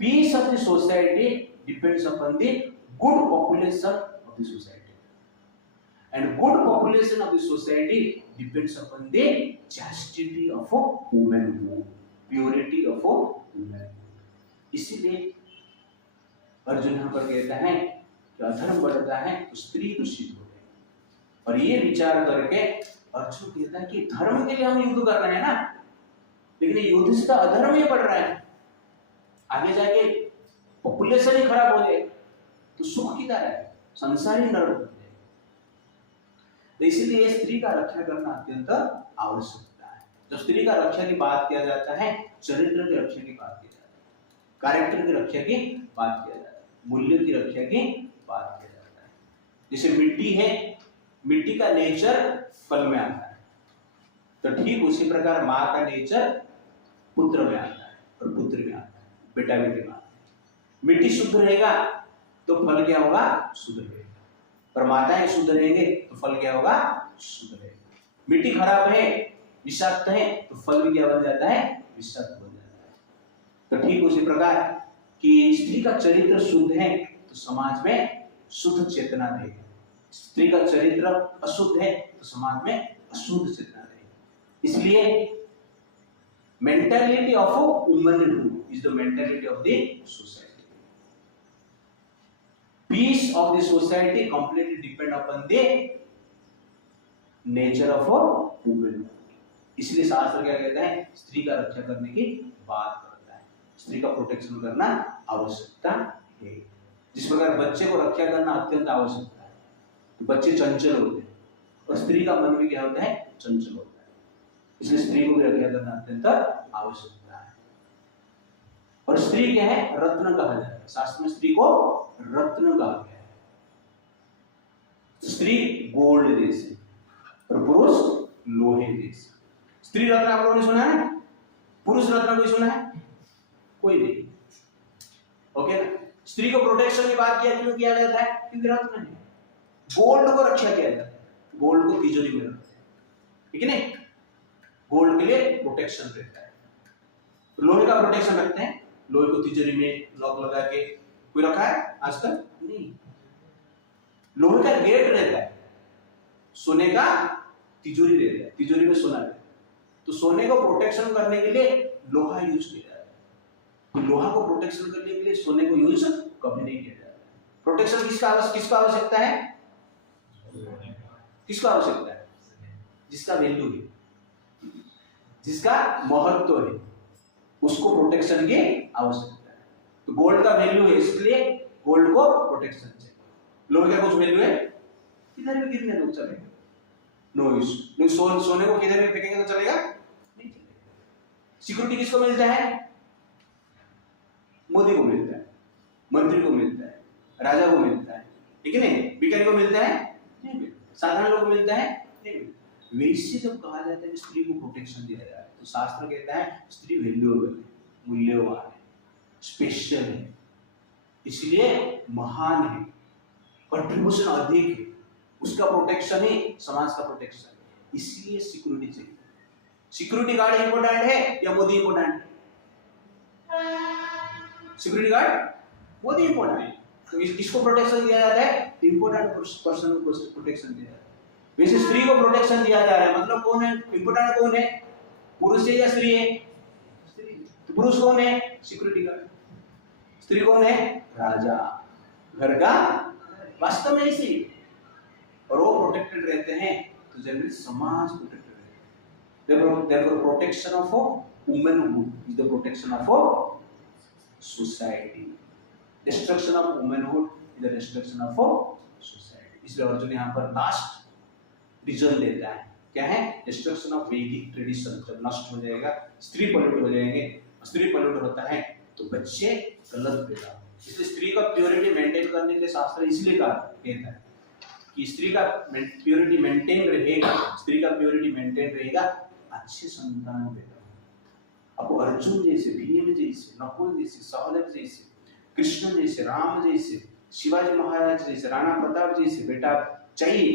peace of the society depends upon the good population of the society, and good population of the society depends upon the chastity of a woman, purity of a woman. इसीलिए अर्जुन यहाँ पर कहता है कि अधर्म बढ़ता है तो स्त्री दूषित हो गई, और ये विचार करके अर्जुन कहता है कि धर्म के लिए हम युद्ध कर रहे हैं ना, लेकिन युद्ध से तो अधर्म ही बढ़ रहा है, आगे जाके पॉपुलेशन ही खराब हो जाए तो सुख की तरह है, संसार ही नरक बन जाएगा। तो इसीलिए स्त्री का रक्षा करना अत्यंत आवश्यकता है। जब स्त्री का रक्षा की बात किया जाता है, चरित्र की रक्षा की बात की जाती है, कैरेक्टर की रक्षा की बात किया जाता है, मूल्य की रक्षा की बात किया जाता है। जैसे मिट्टी है, मिट्टी का नेचर फल में आता है, तो ठीक उसी प्रकार माँ का नेचर पुत्र में आता है और पुत्री में आता है, बेटा बेटी में आता है। मिट्टी शुद्ध रहेगा तो फल क्या होगा? शुद्ध रहेगा, और माताएं शुद्ध रहेंगे तो फल क्या होगा? शुद्ध रहेगा। मिट्टी खराब है, विषाक्त है, तो फल भी क्या बन जाता है? विषाक्त बन जाता है। तो ठीक उसी प्रकार कि स्त्री का चरित्र शुद्ध है तो समाज में शुद्ध चेतना रहेगी, स्त्री का चरित्र अशुद्ध है तो समाज में अशुद्ध चेतना रहेगी। इसलिए mentality of a woman is the mentality of the society. Peace of the society completely depend upon the nature of a woman. इसलिए शास्त्र क्या कहते हैं, स्त्री का रक्षा करने की बात करता है, स्त्री का प्रोटेक्शन करना आवश्यकता है। जिस प्रकार बच्चे को रक्षा करना अत्यंत आवश्यकता है, तो बच्चे चंचल होते हैं और स्त्री का मन भी क्या होता है, चंचल होता है, इसलिए स्त्री को भी रक्षा करना अत्यंत आवश्यकता है। और स्त्री क्या है, रत्न कहा जाता है, शास्त्र में स्त्री को रत्न कहा गया है। स्त्री गोल्ड जैसे और पुरुष लोहे जैसे। स्त्री रत्न आप लोगों ने सुना है, पुरुष रत्न कोई सुना है, कोई नहीं, ओके ना। स्त्री को प्रोटेक्शन की बात क्यों किया जाता है, क्योंकि रत्न है। गोल्ड को रक्षा किया जाता है, गोल्ड को तिजोरी में रखते हैं, ठीक है नहीं, गोल्ड के लिए प्रोटेक्शन रहता है। लोहे का प्रोटेक्शन रखते हैं, लोहे को तिजोरी में लॉक लगा के कोई रखा है आज तक नहीं। लोहे का गेट रहता है, सोने का तिजोरी रहता है, तिजोरी में सोना रहता है, तो सोने को प्रोटेक्शन करने के लिए लोहा यूज किया जाता है। तो लोहा को प्रोटेक्शन करने के लिए सोने को यूज कभी नहीं किया जाता। प्रोटेक्शन किसका आवश्यकता है, किसका आवश्यकता है, जिसका वैल्यू है, जिसका महत्व है, उसको प्रोटेक्शन की आवश्यकता है। तो गोल्ड का वैल्यू है, इसलिए गोल्ड को प्रोटेक्शन चाहिए। लोहे का कुछ वैल्यू है, किधर भी गिरने दो चलेगा, नो इशू। सोने को किधर भी फेंकेंगे तो चलेगा, नहीं चलेगा। सिक्योरिटी किसको मिलता है, मोदी को मिलता है, मंत्री को मिलता है, राजा को मिलता है, ठीक है नहीं, भिखारी को मिलता है नहीं मिलता, साधारण लोग को मिलता है नहीं मिलता। वैसे जब कहा जाता है कि स्त्री को प्रोटेक्शन दिया जा रहा है, तो शास्त्र कहता है स्त्री वैल्यूएबल है, मूल्यवान है, स्पेशल है, इसलिए महान है, कंट्रीब्यूशन अधिक है, उसका प्रोटेक्शन ही समाज का प्रोटेक्शन है, इसलिए सिक्योरिटी चाहिए। सिक्योरिटी गार्ड इंपॉर्टेंट है या मोदी इंपॉर्टेंट है, सिक्योरिटी गार्ड मोदी इंपॉर्टेंट है, तो इसको प्रोटेक्शन दिया जाता है, इंपॉर्टेंट पर्सन को प्रोटेक्शन दिया जाता है। वैसे स्त्री को प्रोटेक्शन दिया जा रहा है, मतलब कौन है इंपॉर्टेंट, कौन है, पुरुष है या स्त्री है, स्त्री। तो पुरुष कौन है, सिक्योरिटी गार्ड, स्त्री कौन है, राजा, घर का, वास्तव में इसी, और वो प्रोटेक्टेड रहते हैं, तो जनरली समाज प्रोटेक्टेड रहता है। therefore protection of womanhood is the protection of society, destruction of womanhood is the destruction of society। इसलिए अर्जुन यहाँ पर लास्ट रीजन देता है, क्या है, डिस्ट्रक्शन ऑफ वैदिक ट्रेडिशन। जब नष्ट हो जाएगा, स्त्री पॉल्यूट हो जाएंगे, स्त्री पॉल्यूट होता है तो बच्चे गलत पैदा होते हैं। इसलिए स्त्री का प्योरिटी मेंटेन करने के लिए शास्त्र इसलिए कहता है कि स्त्री का प्योरिटी मेंटेन रहेगा, स्त्री का प्योरिटी मेंटेन रहेगा, अच्छे संतान पैदा होंगे। अब अर्जुन जैसे, भीम जैसे, नकुल जैसे, सहदेव जैसे, कृष्ण जैसे, राम जैसे, शिवाजी महाराज जैसे, राणा प्रताप जैसे बेटा चाहिए,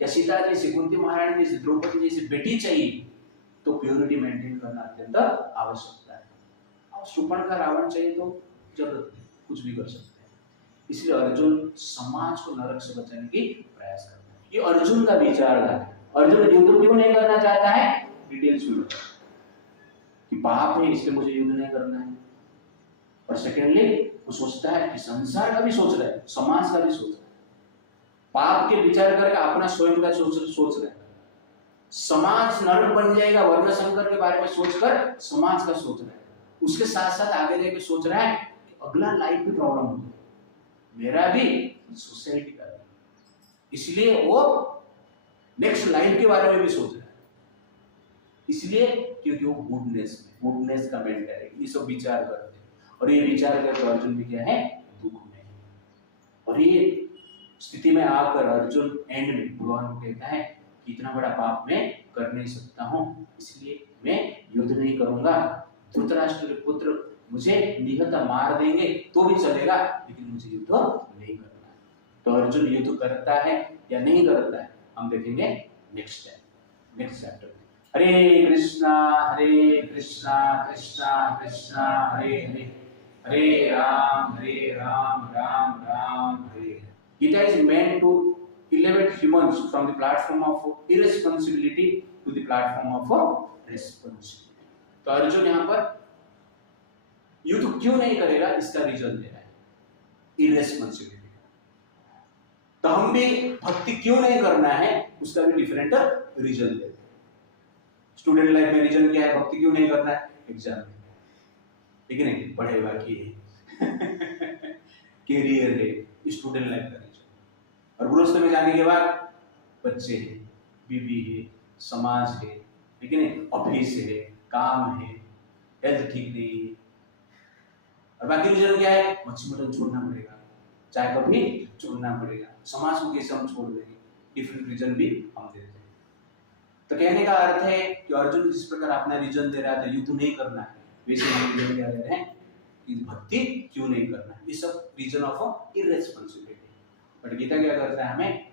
या सीता जैसे, कुंती महारानी जैसे, द्रौपदी जैसे बेटी चाहिए, तो प्योरिटी मेंटेन करना अत्यंत आवश्यकता है। और शूर्पणखा रावण चाहिए तो जरूरत नहीं, कुछ भी कर सकते हैं। इसलिए अर्जुन समाज को नरक से बचाने की प्रयास करता है, ये अर्जुन का विचार है। अर्जुन युद्ध क्यों नहीं करना चाहता है, डिटेल्स में कि पाप है इसलिए मुझे युद्ध नहीं करना है, और सेकेंडली वो सोचता है कि संसार का भी सोच रहा है, समाज का भी सोच रहा है, पाप के विचार करके अपना स्वयं का सोच रहा है, समाज नरक बन जाएगा वर्ण संकर के बारे में सोचकर समाज का सोच रहा है, उसके साथ साथ आगे जाके सोच रहा है कि अगला लाइफ में प्रॉब्लम होगा, मेरा भी सोसाइटी का भी, इसलिए वो नेक्स्ट लाइफ के बारे में भी सोच रहा है। इसलिए क्योंकि वो गुडनेस का मेंटालिटी, ये सब विचार करते हैं, और ये विचार करके अर्जुन भी क्या है, दुख में। और ये स्थिति में आकर अर्जुन एंड में भगवान को कहता है कि इतना बड़ा पाप मैं कर नहीं सकता हूँ, इसलिए मैं युद्ध नहीं करूंगा। धृतराष्ट्र के पुत्र मुझे निहत मार देंगे तो भी चलेगा, लेकिन मुझे युद्ध नहीं करना है। तो अर्जुन युद्ध करता है या नहीं करता है, हम देखेंगे next chapter. Hare Krishna Krishna Krishna Hare Hare, Hare Ram Ram Ram Hare. Gita is meant to elevate humans from the platform of irresponsibility to the platform of responsibility। तो अर्जुन यहाँ पर युद्ध क्यों नहीं करेगा, इसका रीजन दे रहा है, इरेस्पॉन्सिबिलिटी। तो हम भी भक्ति क्यों नहीं करना है उसका भी डिफरेंट रीजन देते हैं। स्टूडेंट लाइफ में रीजन क्या है, भक्ति क्यों नहीं करना है, एग्जाम में, ठीक है नहीं, पढ़ाई बाकी है कैरियर है, स्टूडेंट लाइफ का रीजन। और गृहस्थ में जाने के बाद बच्चे हैं, बीवी है, समाज है, ठीक है नहीं, ऑफिस है, काम है, हेल्थ ठीक नहीं है, और बाकी रीजन क्या है, मच्छी मटन छोड़ना पड़ेगा, चाय कॉफी छोड़ना पड़ेगा, समाज को कैसे हम छोड़ देंगे, डिफरेंट रीजन भी हम देते हैं। तो कहने का अर्थ है कि अर्जुन जिस प्रकार अपना रीजन दे रहा था युद्ध नहीं करना है, वैसे हम रीजन क्या दे रहे हैं कि भक्ति क्यों नहीं करना है, ये सब reason of irresponsibility. But Gita क्या करता है, हमें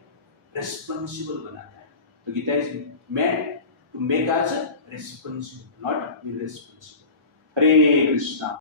रेस्पॉन्सिबल बनाता है। तो Gita is meant to make us responsible, not irresponsible. Hare Krishna.